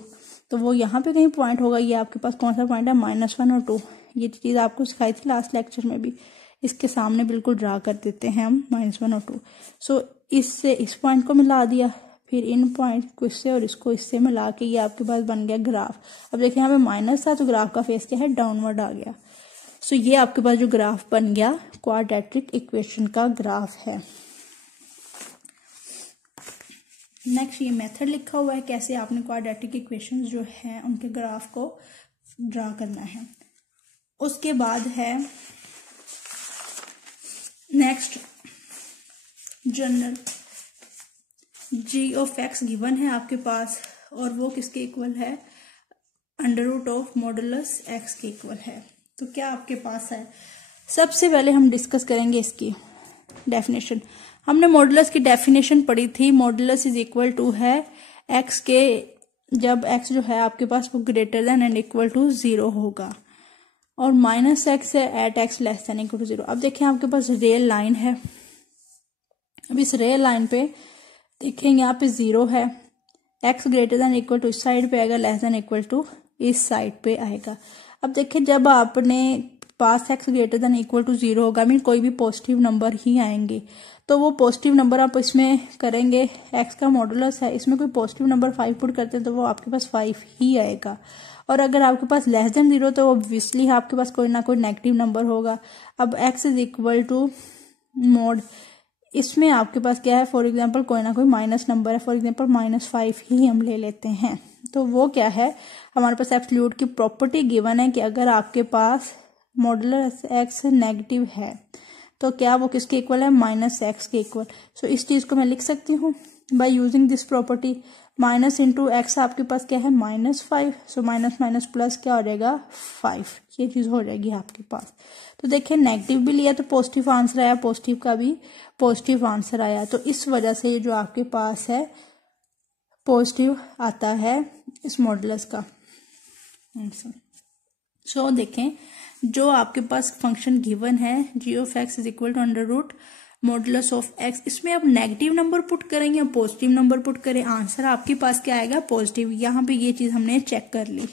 तो वो यहाँ पे कहीं पॉइंट होगा। ये आपके पास कौन सा पॉइंट है -1 और 2। ये चीज आपको सिखाई थी लास्ट लेक्चर में भी। इसके सामने बिल्कुल ड्रा कर देते हैं हम -1 और 2। सो इससे इस पॉइंट को मिला दिया, फिर इन पॉइंट को इससे और इसको इससे मिला के ये आपके पास बन गया ग्राफ। अब देखिए यहाँ पे माइनस था तो ग्राफ का फेस क्या है डाउनवर्ड आ गया। सो ये आपके पास जो ग्राफ बन गया क्वाड्रेटिक इक्वेशन का ग्राफ है। नेक्स्ट ये मेथड लिखा हुआ है कैसे आपने क्वाड्रेटिक इक्वेशंस जो है उनके ग्राफ को ड्रा करना है। उसके बाद है next general g of x given है आपके पास, और वो किसके इक्वल है √ऑफ मॉडुलस x के इक्वल है। तो क्या आपके पास है, सबसे पहले हम डिस्कस करेंगे इसकी डेफिनेशन। हमने मॉडुलस की डेफिनेशन पढ़ी थी, मॉडुलस इज इक्वल टू है x के, जब x जो है आपके पास वो greater than and equal to 0 होगा, और -x है at x less than equal to 0। अब देखिए आपके पास रियल लाइन है, अब इस रियल लाइन पे देखेंगे यहाँ पे 0 है, x greater than equal to इस साइड पे आएगा, लेस देन इक्वल टू इस साइड पे आएगा। अब देखिए जब आपने पास x greater than equal to 0 होगा, मीन कोई भी पॉजिटिव नंबर ही आएंगे, तो वो पॉजिटिव नंबर आप इसमें करेंगे, x का मॉडुलस है, इसमें कोई पॉजिटिव नंबर 5 पुट करते हैं तो वो आपके पास 5 ही आएगा। और अगर आपके पास लेस देन 0 तो ऑब्वियसली आपके पास कोई ना कोई नेगेटिव नंबर होगा। अब x is equal to mod, इसमें आपके पास क्या है, फॉर एग्जाम्पल कोई ना कोई माइनस नंबर है, फॉर एग्जाम्पल -5 ही हम ले लेते हैं। तो वो क्या है, हमारे पास एब्सोल्यूट की प्रॉपर्टी गिवन है कि अगर आपके पास मॉडुलस x नेगेटिव है तो क्या वो किसके इक्वल है -x के इक्वल। सो इस चीज को मैं लिख सकती हूँ bye using this property, minus into x आपके पास क्या है -5, सो माइनस माइनस प्लस क्या हो जाएगा 5, ये चीज हो जाएगी आपके पास। तो देखिए नेगेटिव भी लिया तो पॉजिटिव आंसर आया, पॉजिटिव का भी पॉजिटिव आंसर आया, तो इस वजह से ये जो आपके पास है पॉजिटिव आता है इस मॉडुलस का आंसर। सो देखें जो आपके पास फंक्शन गिवन है g of x is equal to √ modulus of x, इसमें आप नेगेटिव नंबर पुट करेंगे या पॉजिटिव नंबर पुट करें, आंसर आपके पास क्या आएगा पॉजिटिव। यहाँ पे ये चीज हमने चेक कर ली,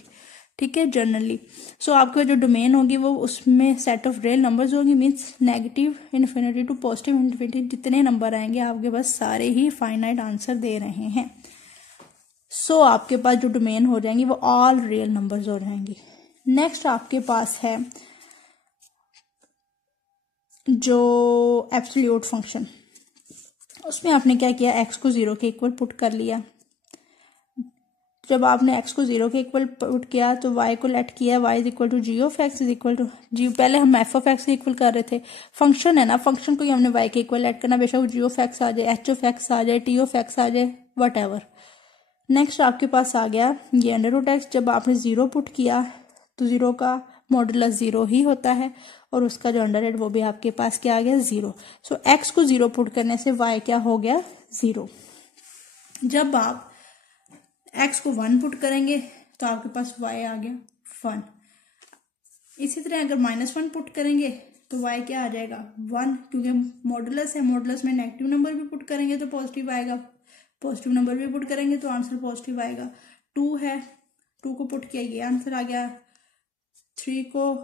ठीक है, जनरली। सो आपका जो डोमेन होगी वो उसमें सेट ऑफ रियल नंबर्स होगी, means negative infinity to positive infinity जितने नंबर आएंगे आपके पास सारे ही फाइनाइट आंसर दे रहे हैं। सो आपके पास जो डोमेन हो जाएंगी वो ऑल रियल नंबर्स हो जाएंगी। नेक्स्ट आपके पास है जो एब्सोल्यूट फंक्शन, उसमें आपने क्या किया, एक्स को 0 के इक्वल पुट कर लिया। जब आपने x को 0 के इक्वल पुट किया तो y को लेट किया, y is equal to G of X is equal to G, पहले हम f ऑफ एक्स के इक्वल कर रहे थे, फंक्शन है ना, फंक्शन को ही हमने y के इक्वल लेट करना, बेशक वो जी ऑफ एक्स आ जाए, h ऑफ एक्स आ जाए, t ऑफ एक्स आ जाए, वट एवर। नेक्स्ट आपके पास आ गया ये अंडर रूट एक्स, जब आपने 0 पुट किया तो 0 का मॉडुलस 0 ही होता है और उसका जो अंडर है वो भी आपके पास क्या आ गया, 0। सो x को 0 पुट करने से y क्या हो गया, 0। जब आप x को 1 पुट करेंगे तो आपके पास y आ गया 1। इसी तरह अगर -1 पुट करेंगे तो y क्या आ जाएगा, 1, क्योंकि मॉडुलस है, मॉडुलस में नेगेटिव नंबर भी पुट करेंगे तो पॉजिटिव आएगा, पॉजिटिव नंबर भी पुट करेंगे तो आंसर पॉजिटिव आएगा। 2 है, 2 को पुट किया ये आंसर आ गया, 3 को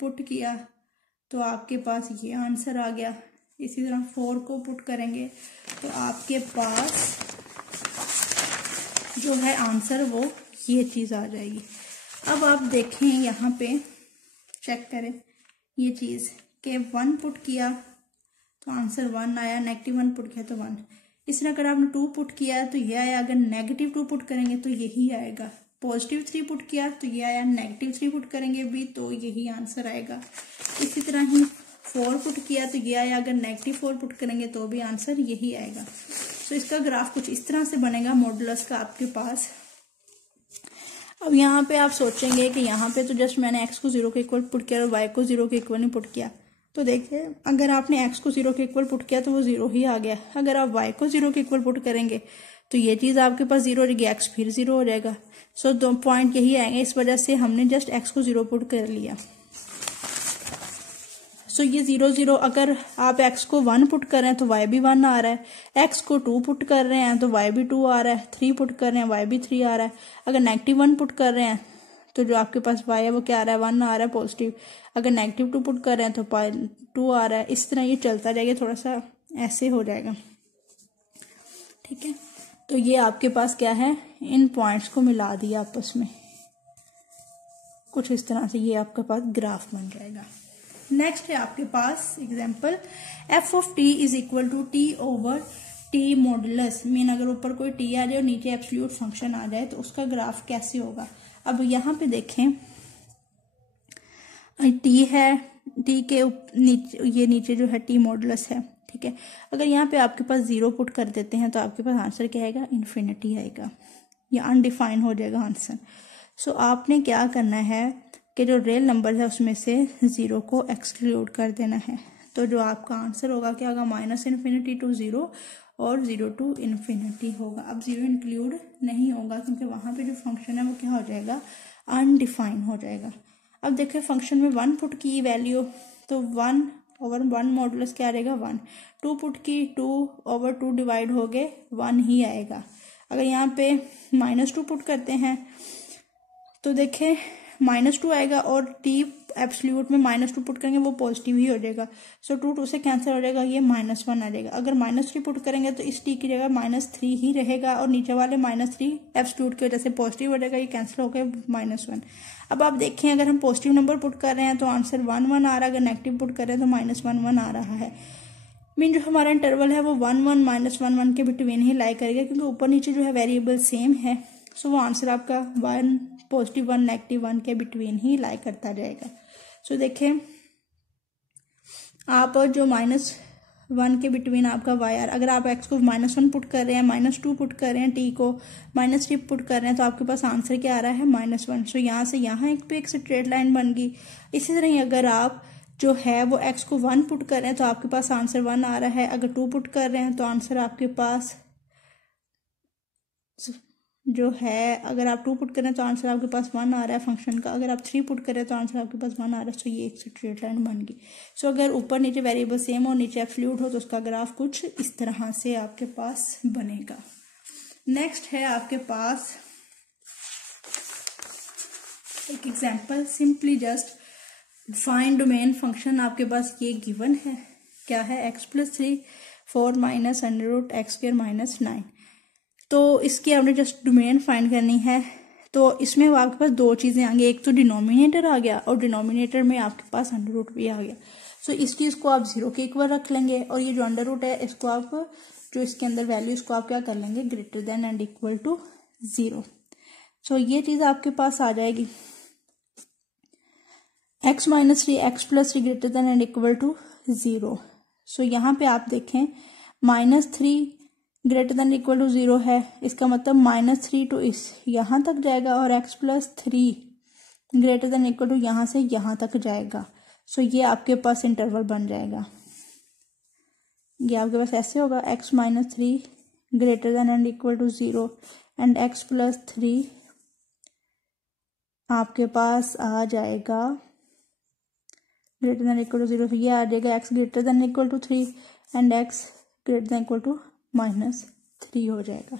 पुट किया तो आपके पास ये आंसर आ गया। इसी तरह 4 को पुट करेंगे तो आपके पास जो है आंसर वो ये चीज़ आ जाएगी। अब आप देखें यहाँ पे चेक करें ये चीज़ के 1 पुट किया तो आंसर 1 आया, नेगेटिव 1 पुट किया तो 1। इस तरह अगर आपने 2 पुट किया तो ये आया, अगर नेगेटिव 2 पुट करेंगे तो यही आएगा, पॉजिटिव 3 पुट किया तो ये आया, नेगेटिव 3 पुट करेंगे भी तो यही आंसर आएगा। इसी तरह ही 4 पुट किया तो ये आया, अगर नेगेटिव 4 पुट करेंगे तो भी आंसर यही आएगा। तो इसका ग्राफ कुछ इस तरह से बनेगा मॉडुलस का आपके पास। अब यहाँ पे आप सोचेंगे कि यहाँ पे तो जस्ट मैंने x को 0 के इक्वल पुट किया और y को 0 के इक्वल नहीं पुट किया, तो देखिए अगर आपने x को 0 के इक्वल पुट किया तो वो 0 ही आ गया, अगर आप y को 0 के इक्वल पुट करेंगे तो ये चीज़ आपके पास 0 हो जाएगी, x फिर 0 हो जाएगा। सो 2 पॉइंट यही आएंगे, इस वजह से हमने जस्ट x को 0 पुट कर लिया। सो ये 0 0, अगर आप x को 1 पुट कर रहे हैं तो y भी 1 आ रहा है, x को 2 पुट कर रहे हैं तो y भी 2 आ रहा है, 3 पुट कर रहे हैं y भी 3 आ रहा है, अगर नेगेटिव 1 पुट कर रहे हैं तो जो आपके पास y है वो क्या आ रहा है, 1 आ रहा है पॉजिटिव, अगर नेगेटिव 2 पुट कर रहे हैं तो 2 आ रहा है। इस तरह ये चलता जाएगा, थोड़ा सा ऐसे हो जाएगा, ठीक है। तो ये आपके पास क्या है, इन पॉइंट्स को मिला दिया आपस में, कुछ इस तरह से ये आपके पास ग्राफ बन जाएगा। नेक्स्ट है आपके पास example, f of t is equal to t over t modulus, mean अगर ऊपर कोई t आ जाए और नीचे एब्सोल्यूट फंक्शन आ जाए तो उसका ग्राफ कैसे होगा। अब यहाँ पे देखें t है, t के नीचे ये नीचे जो है t मॉडुलस है, ठीक है। अगर यहाँ पे आपके पास 0 पुट कर देते हैं तो आपके पास आंसर क्या आएगा, इन्फिनिटी आएगा, या अनडिफाइन हो जाएगा आंसर। सो आपने क्या करना है कि जो रियल नंबर है उसमें से 0 को एक्सक्लूड कर देना है, तो जो आपका आंसर होगा क्या होगा, -इन्फिनिटी टू 0 और 0 टू इन्फिनिटी होगा। अब 0 इंक्लूड नहीं होगा क्योंकि वहाँ पे जो फंक्शन है वो क्या हो जाएगा, अनडिफाइन हो जाएगा। अब देखें फंक्शन में 1 पुट की वैल्यू तो 1 ओवर 1 मॉडुलस क्या रहेगा, 1। 2 पुट की, 2 ओवर 2 डिवाइड हो गए 1 ही आएगा। अगर यहाँ पे -2 पुट करते हैं तो देखें -2 आएगा और t एब्सोल्यूट में -2 पुट करेंगे वो पॉजिटिव ही हो जाएगा। सो 2 2 से कैंसिल हो जाएगा, ये -1 आ जाएगा। अगर -3 पुट करेंगे तो इस t की जगह -3 ही रहेगा और नीचे वाले -3 एब्सोल्यूट की वजह से पॉजिटिव हो जाएगा, ये कैंसिल हो गया -1। अब आप देखें अगर हम पॉजिटिव नंबर पुट कर रहे हैं तो आंसर 1 1 आ रहा है, अगर नेगेटिव पुट कर रहे हैं तो -1 1 आ रहा है। मीन जो हमारा इंटरवल है वो 1 1 -1 1 के बिटवीन ही लाई करेगा क्योंकि ऊपर नीचे जो है वेरिएबल सेम है। सो वो आंसर आपका 1 +1 -1 के बिटवीन ही लाई करता जाएगा। सो देखें आप जो -1 के बिटवीन आपका वाई आर, अगर आप x को -1 पुट कर रहे हैं, -2 पुट कर रहे हैं, t को -3 पुट कर रहे हैं तो आपके पास आंसर क्या आ रहा है, -1। सो यहाँ से यहाँ एक पे एक स्ट्रेट लाइन बन गई। इसी तरह ही अगर आप जो है वो x को 1 पुट कर रहे हैं तो आपके पास आंसर 1 आ रहा है, अगर 2 पुट कर रहे हैं तो आंसर आपके पास जो है, अगर आप 2 पुट करें तो आंसर आपके पास 1 आ रहा है फंक्शन का, अगर आप 3 पुट करें तो आंसर आपके पास 1 आ रहा है। सो ये एक स्ट्रेट लाइन बन गई। सो अगर ऊपर नीचे वेरिएबल सेम हो, नीचे एब्सोल्यूट हो तो उसका ग्राफ कुछ इस तरह से आपके पास बनेगा। नेक्स्ट है आपके पास एक example, simply just find domain function आपके पास ये गिवन है, क्या है, x+3 4 minus under root x square minus 9। तो इसकी आपने जस्ट डोमेन फाइंड करनी है। तो इसमें आपके पास दो चीजें आ गई, एक तो डिनोमिनेटर आ गया और डिनोमिनेटर में आपके पास अंडर रूट भी आ गया। सो इस चीज को आप 0 के इक्वल रख लेंगे और ये जो अंडर रूट है इसको आप, जो इसके अंदर वैल्यू, इसको आप क्या कर लेंगे, greater than and equal to 0। So ये चीज आपके पास आ जाएगी, x-3 x+3 greater than and equal to 0। So यहाँ पे आप देखें -3 ग्रेटर देन इक्वल टू 0 है, इसका मतलब -3 तो इस यहाँ तक जाएगा और x+3 greater than equal to यहाँ से यहाँ तक जाएगा। सो ये आपके पास इंटरवल बन जाएगा, ये आपके पास ऐसे होगा, x-3 greater than and equal to 0 एंड x+3 आपके पास आ जाएगा ग्रेटर देन इक्वल टू 0। तो ये आ जाएगा x greater than equal to 3 and x greater than equal to -3 हो जाएगा।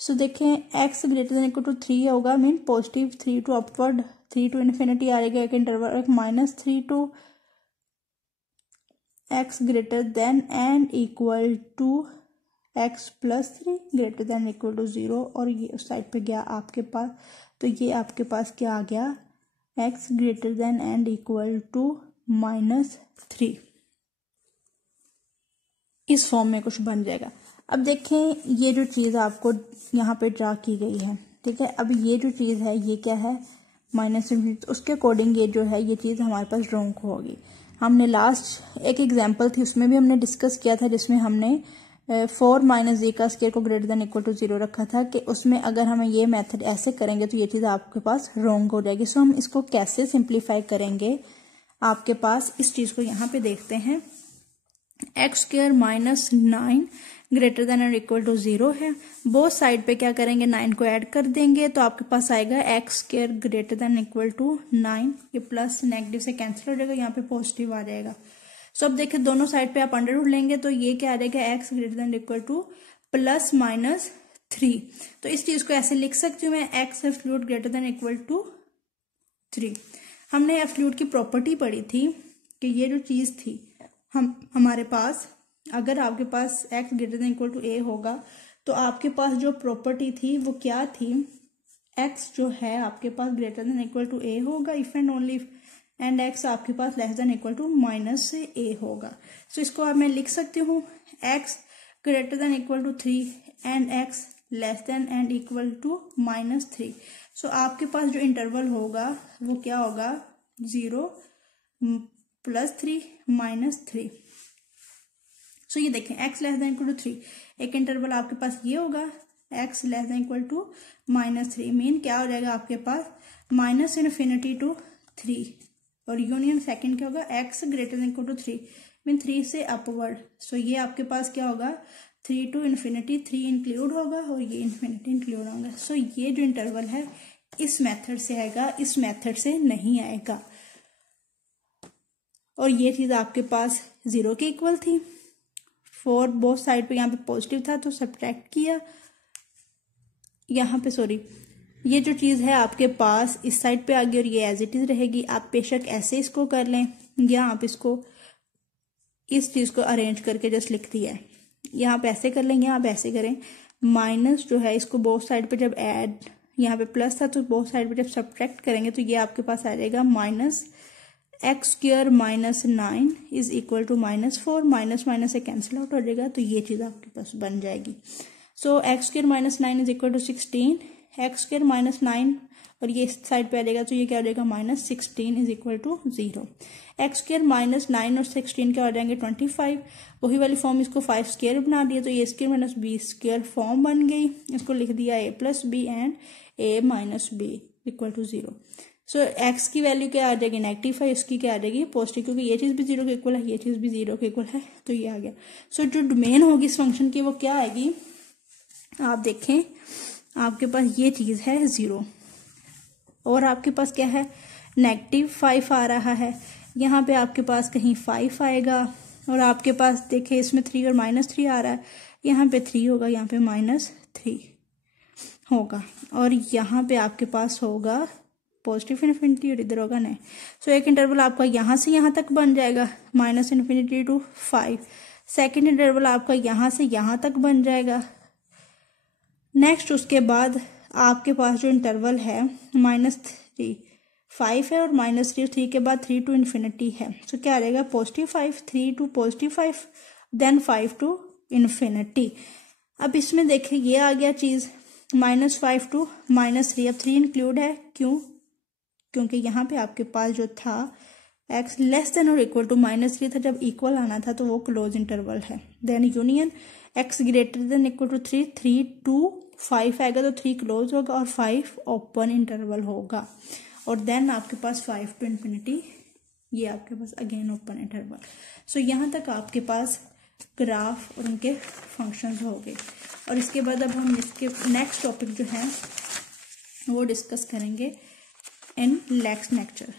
सो देखें x greater than equal to 3 होगा, mean positive 3 to upward, 3 to infinity आ जाएगा एक इंटरवल, एक -3 to x greater than and equal to x+3 greater than equal to 0 और ये उस साइड पे गया आपके पास। तो ये आपके पास क्या आ गया, x greater than and equal to -3, इस फॉर्म में कुछ बन जाएगा। अब देखें ये जो चीज़ आपको यहाँ पे ड्रा की गई है, ठीक है, अब ये जो चीज़ है ये क्या है, -∞, तो उसके अकॉर्डिंग ये जो है ये चीज़ हमारे पास रॉन्ग होगी। हमने लास्ट एक एग्जांपल थी उसमें भी हमने डिस्कस किया था, जिसमें हमने 4 माइनस a का स्क्वायर को ग्रेटर देन इक्वल टू 0 रखा था कि उसमें अगर हमें ये मेथड ऐसे करेंगे तो ये चीज़ आपके पास रॉन्ग हो जाएगी। सो हम इसको कैसे सिंप्लीफाई करेंगे, आपके पास इस चीज़ को यहाँ पे देखते हैं, x² -9 ग्रेटर देन और इक्वल टू 0 है, बोथ साइड पे क्या करेंगे, 9 को ऐड कर देंगे तो आपके पास आएगा x² greater than equal to 9, ये प्लस नेगेटिव से कैंसिल हो जाएगा, यहाँ पे पॉजिटिव आ जाएगा। सो अब देखिए दोनों साइड पे आप अंडर रूट लेंगे तो ये क्या आ जाएगा, x greater than equal to +-3। तो इस चीज को ऐसे लिख सकती हूँ मैं, x absolute greater than equal to 3। हमने एब्सोल्यूट की प्रॉपर्टी पढ़ी थी कि ये जो चीज थी, हमारे पास अगर आपके पास x greater than equal to a होगा तो आपके पास जो प्रॉपर्टी थी वो क्या थी, x जो है आपके पास greater than equal to a होगा if and only if, and x आपके पास less than equal to minus से a होगा। सो इसको अब मैं लिख सकती हूँ x greater than equal to 3 and x less than and equal to -3। So आपके पास जो इंटरवल होगा वो क्या होगा, 0 +3 -3। सो ये देखें x less than equal to 3, एक इंटरवल आपके पास ये होगा x less than equal to -3, mean क्या हो जाएगा आपके पास -∞ टू 3 और यूनियन सेकंड क्या होगा, x greater than equal to 3 mean 3 से अपवर्ड। सो ये आपके पास क्या होगा, 3 टू इन्फिनिटी, 3 इंक्लूड होगा और ये इन्फिनिटी इंक्लूड होगा। सो ये जो इंटरवल है इस मेथड से आएगा, इस मेथड से नहीं आएगा। और ये चीज आपके पास 0 के इक्वल थी, 4 बोथ साइड पे यहाँ पे पॉजिटिव था तो सब्ट्रैक्ट किया, यहाँ पे सॉरी ये जो चीज है आपके पास इस साइड पे आ गई और ये एज इट इज रहेगी। आप बेशक ऐसे इसको कर लें या आप इसको इस चीज को अरेंज करके जस्ट लिख दिया है, यहाँ पे ऐसे कर लें या आप ऐसे करें, माइनस जो है इसको बोथ साइड पे जब ऐड, यहाँ पे प्लस था तो बोथ साइड पे जब सब्ट्रैक्ट करेंगे तो ये आपके पास आ जाएगा -x² -9 is equal to -4, minus से कैंसिल आउट हो जाएगा तो ये चीज आपके पास बन जाएगी। सो x² -9 is equal to 16, x² -9 और ये इस साइड पे आ जाएगा तो ये क्या हो जाएगा, -16 इज इक्वल टू 0। x² -9 और 16 क्या हो जाएंगे, 25, वही वाली फॉर्म इसको 5² बना दिया तो ये स्क्वायर -b² फॉर्म बन गई, इसको लिख दिया a + b and a - b equal to 0। So x की वैल्यू क्या आ जाएगी, -5, इसकी क्या आ जाएगी, पॉजिटिव, क्योंकि ये चीज भी 0 के इक्वल है, ये चीज भी 0 के इक्वल है तो ये आ गया। सो जो डोमेन होगी इस फंक्शन की वो क्या आएगी, आप देखें आपके पास ये चीज है 0 और आपके पास क्या है, -5 आ रहा है, यहाँ पे आपके पास कहीं 5 आएगा और आपके पास देखें इसमें 3 और -3 आ रहा है, यहाँ पे 3 होगा, यहाँ पे -3 होगा और यहाँ पे आपके पास होगा पॉजिटिव इन्फिनिटी और इधर होगा नहीं। सो एक इंटरवल आपका यहाँ से यहाँ तक बन जाएगा -∞ to 5। सेकेंड इंटरवल आपका यहाँ से यहाँ तक बन जाएगा। नेक्स्ट उसके बाद आपके पास जो इंटरवल है -3 5 है और -3 3 के बाद 3 to इन्फिनिटी है। सो क्या रहेगा +5 3 to +5 देन 5 to इन्फिनिटी। अब इसमें देखिए ये आ गया चीज -5 to -3। अब 3 इंक्लूड है, क्यों? क्योंकि यहाँ पे आपके पास जो था x लेस देन और इक्वल टू -3 था, जब इक्वल आना था तो वो क्लोज इंटरवल है। Then union x greater than equal to 3 3 to 5 आएगा तो 3 क्लोज होगा और 5 ओपन इंटरवल होगा। और देन आपके पास 5 to इन्फिनिटी, ये आपके पास अगेन ओपन इंटरवल। सो यहाँ तक आपके पास ग्राफ और उनके फंक्शंस हो गए। और इसके बाद अब हम इसके नेक्स्ट टॉपिक जो है वो डिस्कस करेंगे इन नेक्स्ट लेक्चर।